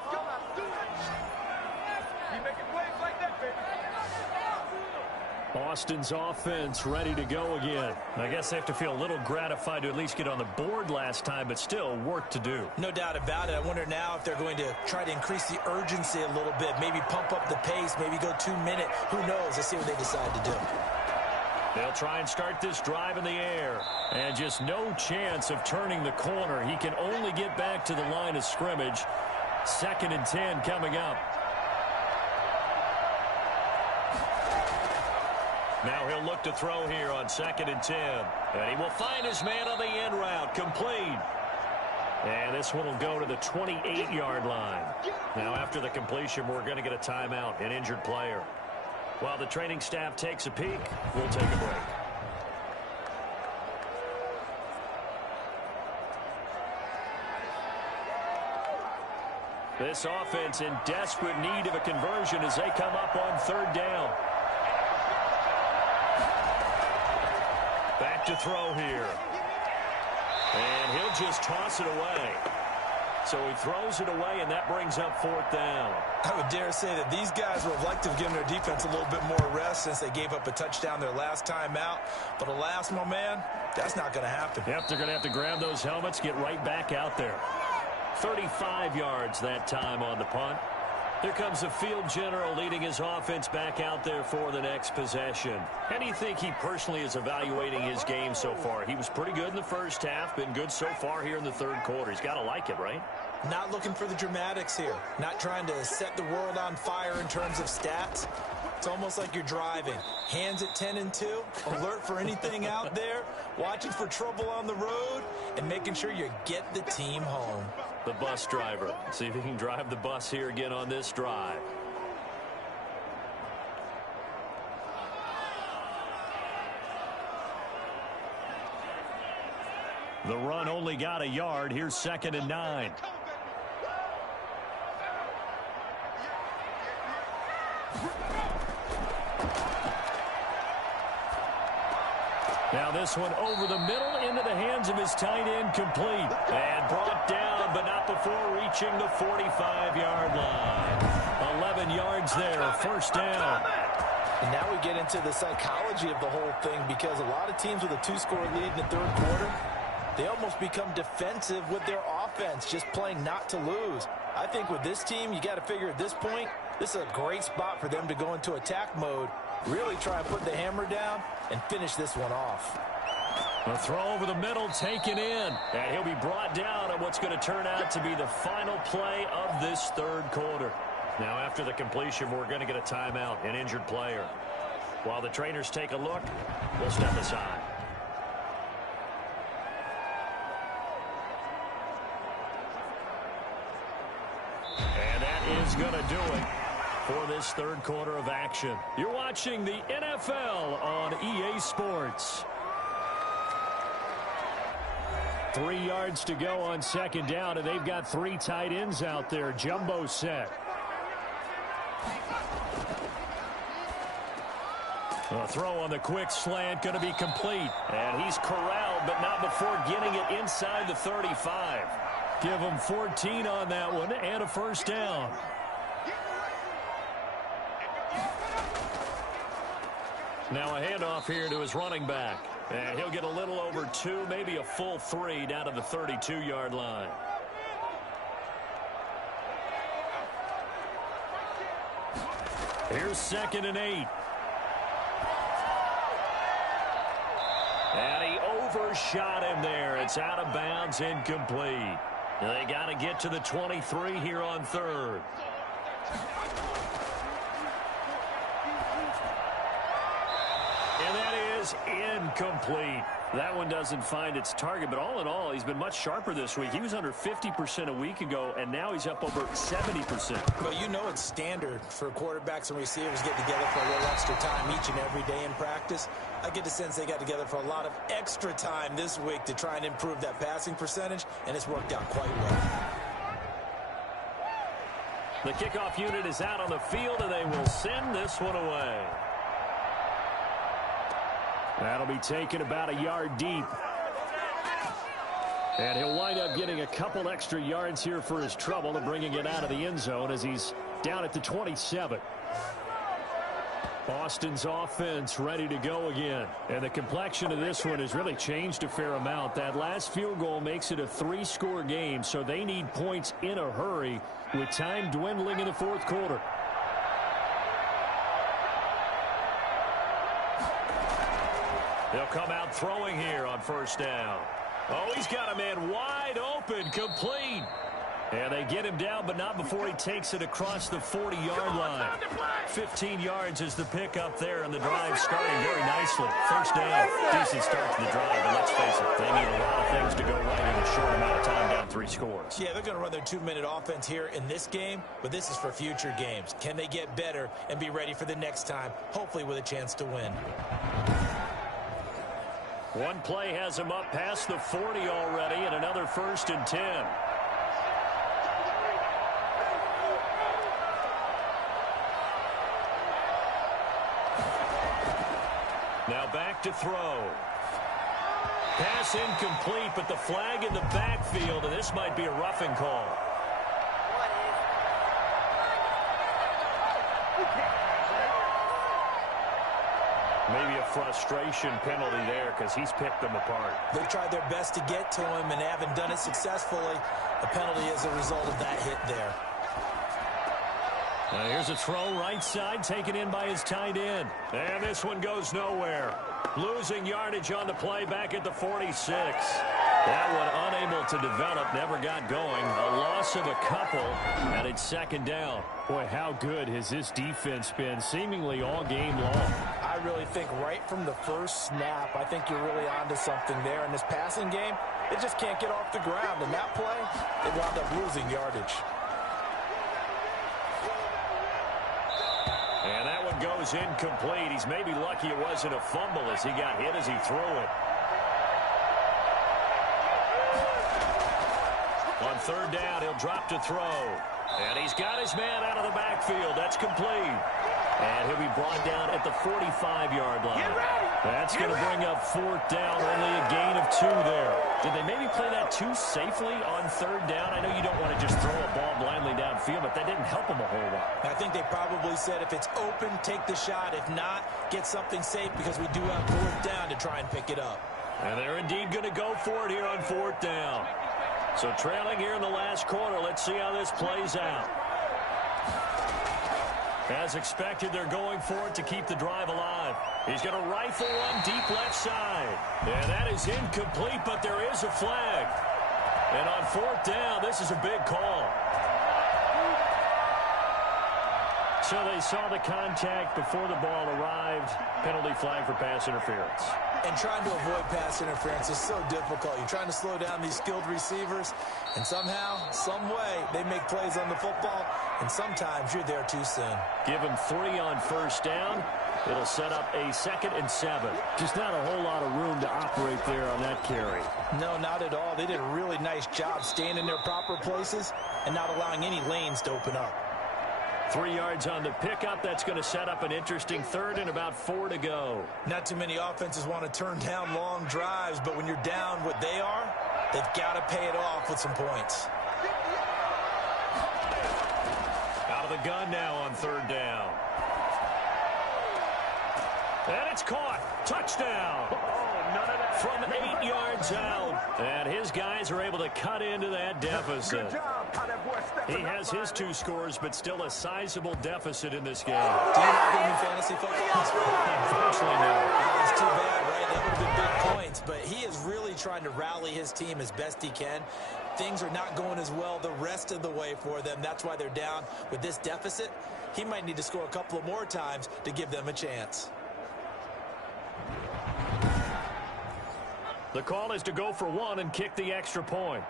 Austin's offense ready to go again. I guess they have to feel a little gratified to at least get on the board last time, but still work to do. No doubt about it. I wonder now if they're going to try to increase the urgency a little bit, maybe pump up the pace, maybe go 2-minute. Who knows? Let's see what they decide to do. They'll try and start this drive in the air. And just no chance of turning the corner. He can only get back to the line of scrimmage. 2nd and 10 coming up. Now he'll look to throw here on 2nd and 10. And he will find his man on the end route. Complete. And this one will go to the 28-yard line. Now after the completion, we're going to get a timeout, an injured player. While the training staff takes a peek, we'll take a break. This offense in desperate need of a conversion as they come up on 3rd down. Back to throw here. And he'll just toss it away. So he throws it away, and that brings up 4th down. I would dare say that these guys would have liked to have given their defense a little bit more rest since they gave up a touchdown their last time out. But alas, my man, that's not going to happen. Yep, they're going to have to grab those helmets, get right back out there. 35 yards that time on the punt. Here comes the field general leading his offense back out there for the next possession. How do you think he personally is evaluating his game so far? He was pretty good in the first half, been good so far here in the 3rd quarter. He's got to like it, right? Not looking for the dramatics here. Not trying to set the world on fire in terms of stats. It's almost like you're driving. Hands at 10 and 2, alert for anything out there, watching for trouble on the road, and making sure you get the team home. The bus driver. See if he can drive the bus here again on this drive. The run only got a yard. Here's 2nd and 9. Now this one over the middle into the hands of his tight end, complete. And brought down, but not before reaching the 45-yard line. 11 yards there, 1st down. And now we get into the psychology of the whole thing, because a lot of teams with a 2-score lead in the 3rd quarter, they almost become defensive with their offense, just playing not to lose. I think with this team, you got to figure at this point, this is a great spot for them to go into attack mode, really try and put the hammer down and finish this one off. A throw over the middle taken in, and he'll be brought down on what's going to turn out to be the final play of this third quarter. Now after the completion, we're going to get a timeout, an injured player. While the trainers take a look, we'll step aside. And that is going to do it for this third quarter of action. You're watching the NFL on EA Sports. 3 yards to go on second down, and they've got 3 tight ends out there. Jumbo set. A throw on the quick slant, going to be complete. And he's corralled, but not before getting it inside the 35. Give him 14 on that one and a first down. Now a handoff here to his running back. And he'll get a little over 2, maybe a full 3 down to the 32-yard line. Here's 2nd and 8. And he overshot him there. It's out of bounds, incomplete. They got to get to the 23 here on 3rd. And that is incomplete. That one doesn't find its target, but all in all, he's been much sharper this week. He was under 50% a week ago, and now he's up over 70%. Well, you know it's standard for quarterbacks and receivers get together for a little extra time each and every day in practice. I get the sense they got together for a lot of extra time this week to try and improve that passing percentage, and it's worked out quite well. The kickoff unit is out on the field, and they will send this one away. That'll be taken about a yard deep. And he'll wind up getting a couple extra yards here for his trouble and bringing it out of the end zone as he's down at the 27. Boston's offense ready to go again. And the complexion of this one has really changed a fair amount. That last field goal makes it a 3-score game, so they need points in a hurry with time dwindling in the fourth quarter. They'll come out throwing here on first down. Oh, he's got a man wide open, complete. And they get him down, but not before he takes it across the 40-yard line. 15 yards is the pickup there, and the drive starting very nicely. First down, decent start to the drive, and let's face it, they need a lot of things to go right in a short amount of time, down 3 scores. Yeah, they're going to run their 2-minute offense here in this game, but this is for future games. Can they get better and be ready for the next time, hopefully with a chance to win? One play has him up past the 40 already, and another 1st and 10. Now back to throw. Pass incomplete, but the flag in the backfield, and this might be a roughing call. Maybe a frustration penalty there because he's picked them apart. They've tried their best to get to him and haven't done it successfully. A penalty as a result of that hit there. Now here's a throw right side taken in by his tight end. And this one goes nowhere. Losing yardage on the play back at the 46. That one unable to develop, never got going. A loss of a couple, and it's 2nd down. Boy, how good has this defense been seemingly all game long? I really think right from the first snap, I think you're really onto something there. In this passing game, it just can't get off the ground. In that play, they wound up losing yardage. And that one goes incomplete. He's maybe lucky it wasn't a fumble as he got hit as he threw it. On 3rd down, he'll drop to throw. And he's got his man out of the backfield. That's complete. And he'll be brought down at the 45-yard line. That's going to bring up 4th down, only a gain of 2 there. Did they maybe play that too safely on 3rd down? I know you don't want to just throw a ball blindly downfield, but that didn't help them a whole lot. I think they probably said if it's open, take the shot. If not, get something safe because we do have 4th down to try and pick it up. And they're indeed going to go for it here on 4th down. So trailing here in the last quarter. Let's see how this plays out. As expected, they're going for it to keep the drive alive. He's going to rifle one deep left side. And that is incomplete, but there is a flag. And on 4th down, this is a big call. So they saw the contact before the ball arrived. Penalty flag for pass interference. And trying to avoid pass interference is so difficult. You're trying to slow down these skilled receivers, and somehow, some way, they make plays on the football, and sometimes you're there too soon. Give him 3 on 1st down. It'll set up a 2nd and 7. Just not a whole lot of room to operate there on that carry. No, not at all. They did a really nice job staying in their proper places and not allowing any lanes to open up. 3 yards on the pickup. That's going to set up an interesting 3rd and about 4 to go. Not too many offenses want to turn down long drives, but when you're down what they are, they've got to pay it off with some points. Out of the gun now on 3rd down. And it's caught. Touchdown. From 8 yards out. And his guys are able to cut into that deficit. He has his 2 scores, but still a sizable deficit in this game. Do you have any fantasy football? Unfortunately, no. It's too bad, right? That would have been big points. But he is really trying to rally his team as best he can. Things are not going as well the rest of the way for them. That's why they're down with this deficit. He might need to score a couple of more times to give them a chance. The call is to go for 1 and kick the extra point.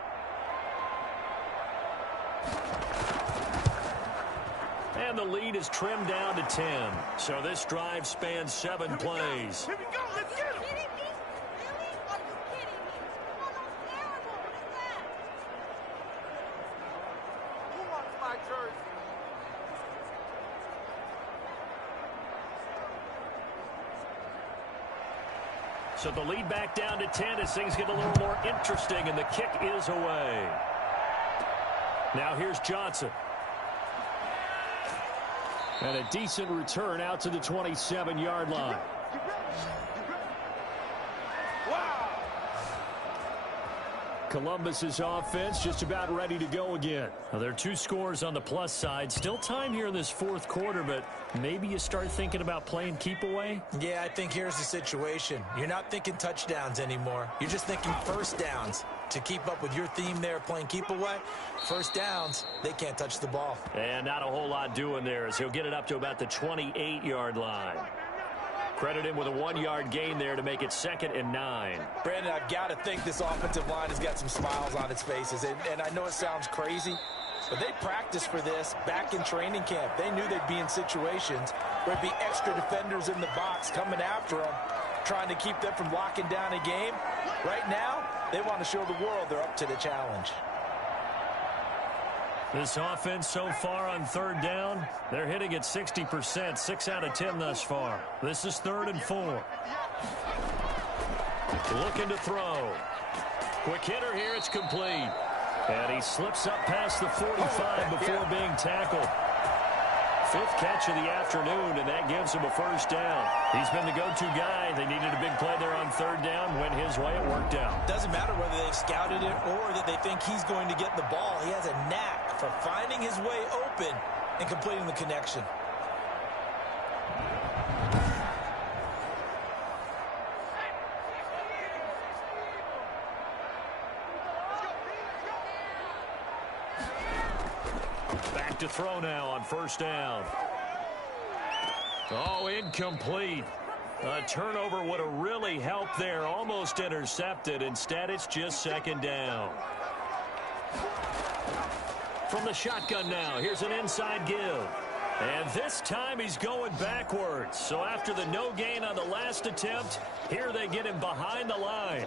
And the lead is trimmed down to 10. So this drive spans 7 plays. Here we go. Let's get him. Who wants my jersey? So the lead back down to 10 as things get a little more interesting, and the kick is away. Now here's Johnson. And a decent return out to the 27-yard line. Columbus's offense just about ready to go again. Now, there are 2 scores on the plus side. Still time here in this 4th quarter, but maybe you start thinking about playing keep away? Yeah, I think here's the situation. You're not thinking touchdowns anymore. You're just thinking 1st downs. To keep up with your theme there, playing keep away, 1st downs, they can't touch the ball. And not a whole lot doing there as he'll get it up to about the 28-yard line. Credit him with a 1-yard gain there to make it 2nd and 9. Brandon, I've got to think this offensive line has got some smiles on its faces. And I know it sounds crazy, but they practiced for this back in training camp. They knew they'd be in situations where there'd be extra defenders in the box coming after them, trying to keep them from locking down a game. Right now, they want to show the world they're up to the challenge. This offense so far on 3rd down, they're hitting at 60%, 6 out of 10 thus far. This is 3rd and 4. Looking to throw. Quick hitter here, it's complete. And he slips up past the 45 before being tackled. 5th catch of the afternoon, and that gives him a 1st down. He's been the go-to guy. They needed a big play there on 3rd down. Went his way, it worked out. Doesn't matter whether they've scouted it or that they think he's going to get the ball. He has a knack for finding his way open and completing the connection. Back to throw now on 1st down. Oh, incomplete. A turnover would have really helped there. Almost intercepted. Instead, it's just 2nd down. From the shotgun now, here's an inside give. And this time he's going backwards. So after the no gain on the last attempt, here they get him behind the line.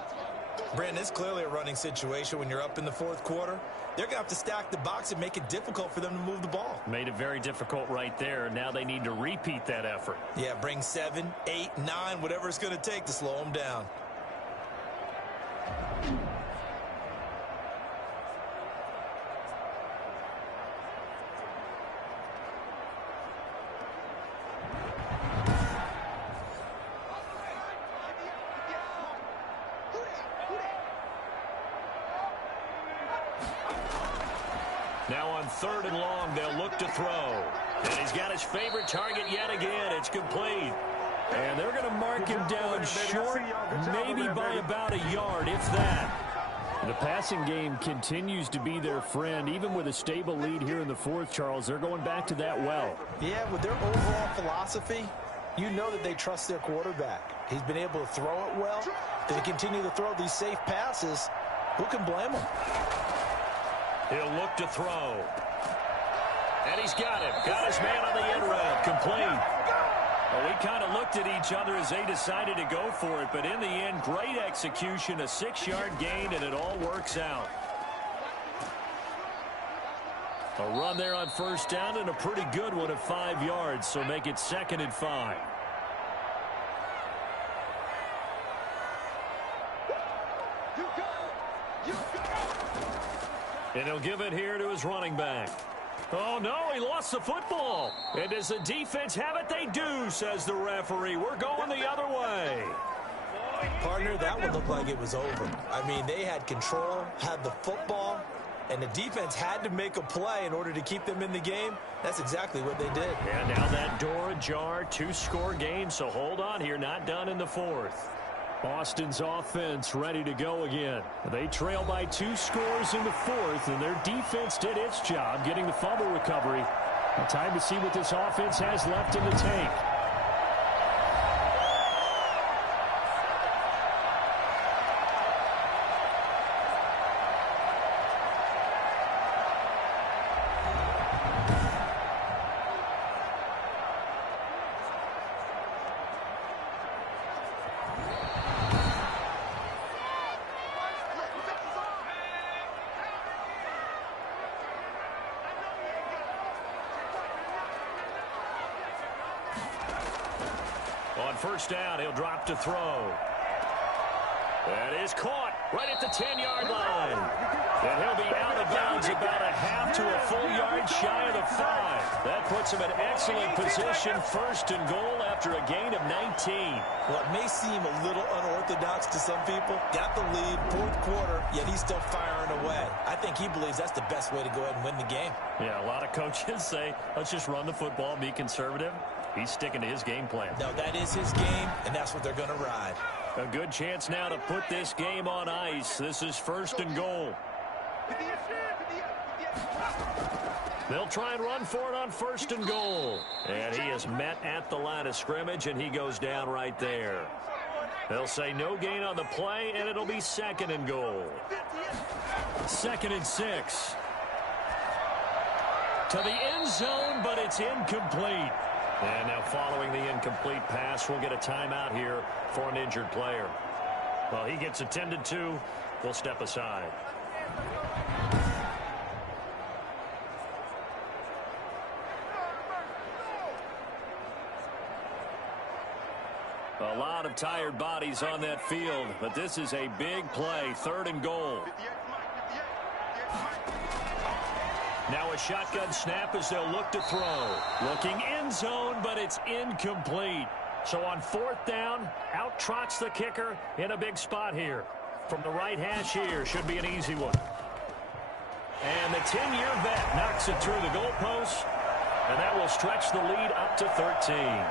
Brandon, it's clearly a running situation when you're up in the 4th quarter. They're going to have to stack the box and make it difficult for them to move the ball. Made it very difficult right there. Now they need to repeat that effort. Yeah, bring 7, 8, 9, whatever it's going to take to slow them down. Who Now on 3rd and long, they'll look to throw. And he's got his favorite target yet again. It's complete. And they're going to mark him down short, maybe by about a yard, if that. The passing game continues to be their friend. Even with a stable lead here in the 4th, Charles, they're going back to that well. Yeah, with their overall philosophy, you know that they trust their quarterback. He's been able to throw it well. They continue to throw these safe passes. Who can blame him? He'll look to throw. And he's got him. Got his man on the end route. Complete. Well, we kind of looked at each other as they decided to go for it, but in the end, great execution, a 6-yard gain, and it all works out. A run there on 1st down and a pretty good one at 5 yards, so make it 2nd and 5. And he'll give it here to his running back. Oh, no, he lost the football. And does the defense have it? They do, says the referee. We're going the other way. Partner, that one looked like it was over. I mean, they had control, had the football, and the defense had to make a play in order to keep them in the game. That's exactly what they did. And now that door ajar, 2-score game, so hold on here, not done in the 4th. Boston's offense ready to go again. They trail by 2 scores in the 4th, and their defense did its job getting the fumble recovery. Now time to see what this offense has left in the tank. On 1st down, he'll drop to throw. That is caught right at the 10-yard line. And he'll be out of bounds about a half to a full yard shy of the 5. That puts him in excellent position, 1st and goal after a gain of 19. Well, it may seem a little unorthodox to some people. Got the lead, 4th quarter, yet he's still firing away. I think he believes that's the best way to go ahead and win the game. Yeah, a lot of coaches say, let's just run the football, be conservative. He's sticking to his game plan. No, that is his game, and that's what they're going to ride. A good chance now to put this game on ice. This is 1st and goal. They'll try and run for it on 1st and goal. And he is met at the line of scrimmage, and he goes down right there. They'll say no gain on the play, and it'll be 2nd and goal. 2nd and 6. To the end zone, but it's incomplete. And now following the incomplete pass, we'll get a timeout here for an injured player. Well, he gets attended to. We'll step aside. A lot of tired bodies on that field, but this is a big play, 3rd and goal. Now a shotgun snap as they'll look to throw. Looking end zone, but it's incomplete. So on 4th down, out trots the kicker in a big spot here. From the right hash here, should be an easy one. And the 10-year vet knocks it through the goalpost, and that will stretch the lead up to 13.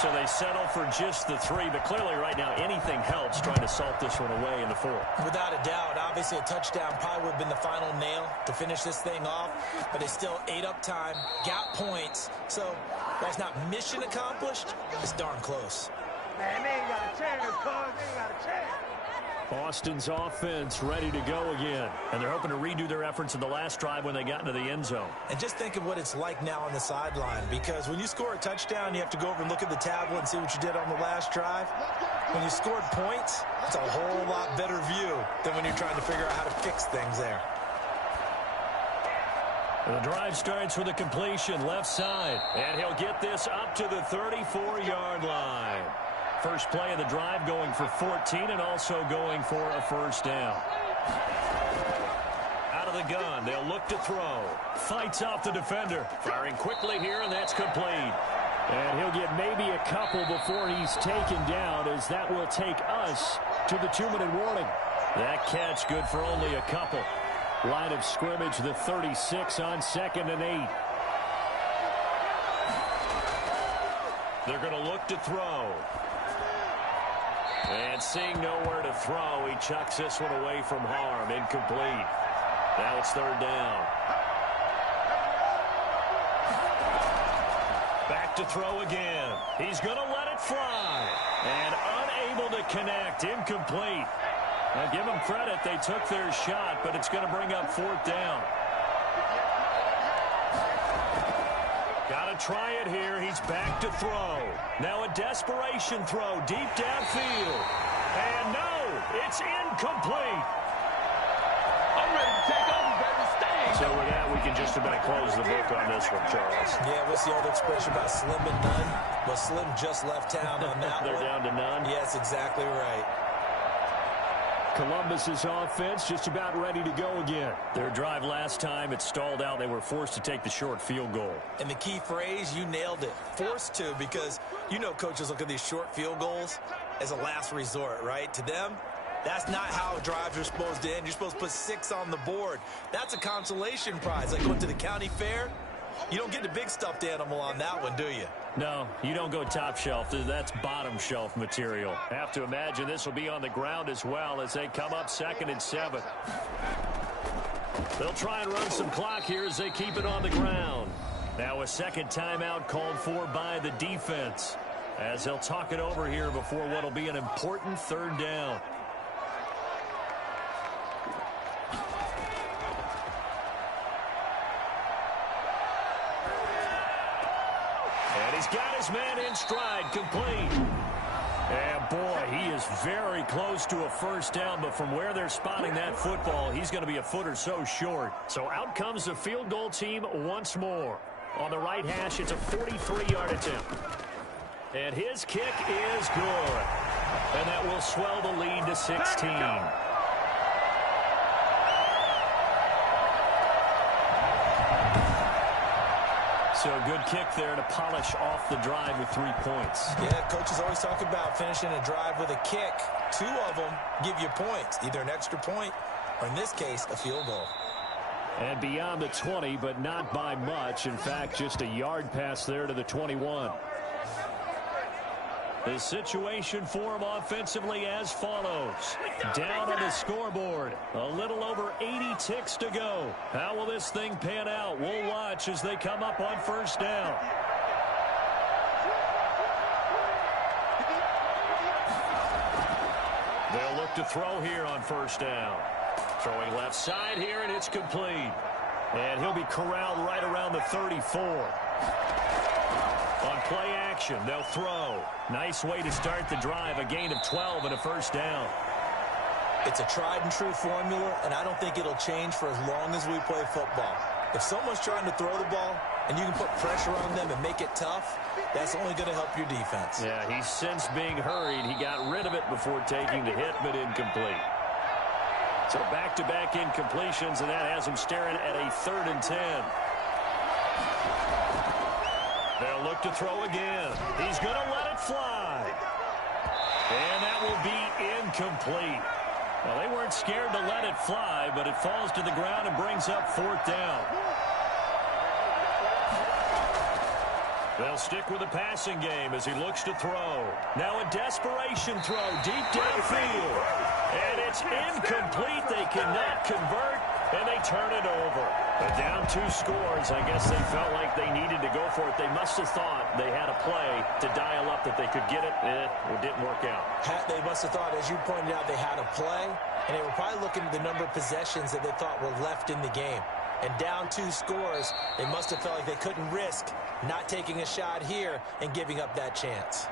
So they settle for just the 3, but clearly right now anything helps trying to salt this one away in the 4th. Without a doubt, obviously a touchdown probably would have been the final nail to finish this thing off, but they still ate up time, got points. So while it's not mission accomplished, it's darn close. Man, they ain't got a chance, cuz. They ain't got a chance. Boston's offense ready to go again. And they're hoping to redo their efforts in the last drive when they got into the end zone. And just think of what it's like now on the sideline, because when you score a touchdown, you have to go over and look at the tablet and see what you did on the last drive. When you scored points, it's a whole lot better view than when you're trying to figure out how to fix things there. The drive starts with a completion left side, and he'll get this up to the 34-yard line. First play of the drive going for 14 and also going for a 1st down. Out of the gun, they'll look to throw. Fights off the defender. Firing quickly here, and that's complete. And he'll get maybe a couple before he's taken down, as that will take us to the 2-minute warning. That catch good for only a couple. Line of scrimmage, the 36 on 2nd and 8. They're going to look to throw. And seeing nowhere to throw, he chucks this one away from harm. Incomplete. Now it's 3rd down. Back to throw again. He's going to let it fly. And unable to connect. Incomplete. Now give them credit. They took their shot, but it's going to bring up 4th down. Got to try it here. He's back to throw. Now a desperation throw deep downfield. And no, it's incomplete. I'm ready to take over, baby. Stay. So with that, we can just about close the book on this one, Charles. Yeah, what's the old expression about slim and none? Well, Slim just left town on that They're one. down to none? Yes, exactly right. Columbus's offense just about ready to go again. Their drive last time, it stalled out. They were forced to take the short field goal. And the key phrase, you nailed it. Forced to, because you know coaches look at these short field goals as a last resort, right? To them, that's not how drives are supposed to end. You're supposed to put 6 on the board. That's a consolation prize. Like going to the county fair, you don't get the big stuffed animal on that one, do you? No, you don't go top shelf. That's bottom shelf material. Have to imagine this will be on the ground as well as they come up 2nd and 7. They'll try and run some clock here as they keep it on the ground. Now a second timeout called for by the defense as they'll talk it over here before what will be an important 3rd down. He's got his man in stride, complete. And boy, he is very close to a 1st down, but from where they're spotting that football, he's going to be a foot or so short. So out comes the field goal team once more. On the right hash, it's a 43-yard attempt. And his kick is good. And that will swell the lead to 16. So a good kick there to polish off the drive with 3 points. Yeah, coaches always talk about finishing a drive with a kick. 2 of them give you points, either an extra point or, in this case, a field goal. And beyond the 20, but not by much. In fact, just a yard pass there to the 21. The situation for him offensively as follows. Down on the scoreboard. A little over 80 ticks to go. How will this thing pan out? We'll watch as they come up on 1st down. They'll look to throw here on 1st down. Throwing left side here, and it's complete. And he'll be corralled right around the 34. On play action, they'll throw. Nice way to start the drive, a gain of 12 and a 1st down. It's a tried-and-true formula, and I don't think it'll change for as long as we play football. If someone's trying to throw the ball and you can put pressure on them and make it tough, that's only going to help your defense. Yeah, he's since being hurried. He got rid of it before taking the hit, but incomplete. So back-to-back incompletions, and that has him staring at a 3rd and 10. They'll look to throw again. He's going to let it fly. And that will be incomplete. Well, they weren't scared to let it fly, but it falls to the ground and brings up 4th down. They'll stick with the passing game as he looks to throw. Now a desperation throw deep downfield. And it's incomplete. They cannot convert, and they turn it over. But down 2 scores, I guess they felt like they needed to go for it. They must have thought they had a play to dial up that they could get it. It didn't work out. They must have thought, as you pointed out, they had a play, and they were probably looking at the number of possessions that they thought were left in the game. And down 2 scores, they must have felt like they couldn't risk not taking a shot here and giving up that chance.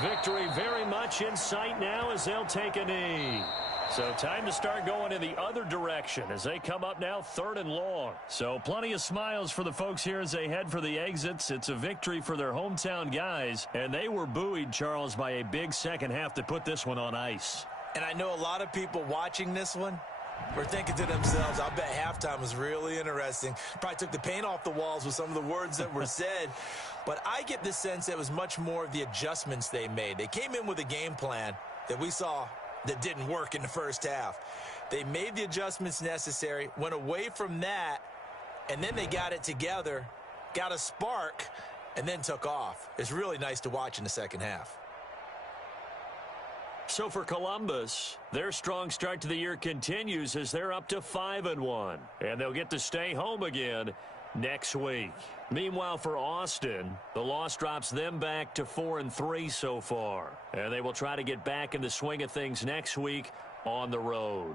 Victory very much in sight now as they'll take a knee. So time to start going in the other direction as they come up now 3rd and long. So plenty of smiles for the folks here as they head for the exits. It's a victory for their hometown guys, and they were buoyed, Charles, by a big second half to put this one on ice. And I know a lot of people watching this one were thinking to themselves, I bet halftime was really interesting. Probably took the paint off the walls with some of the words that were said. But I get the sense that it was much more of the adjustments they made. They came in with a game plan that we saw that didn't work in the first half. They made the adjustments necessary, went away from that, and then they got it together, got a spark, and then took off. It's really nice to watch in the second half. So for Columbus, their strong start to the year continues as they're up to 5-1. And they'll get to stay home again next week. Meanwhile, for Austin, the loss drops them back to 4-3 so far. And they will try to get back in the swing of things next week on the road.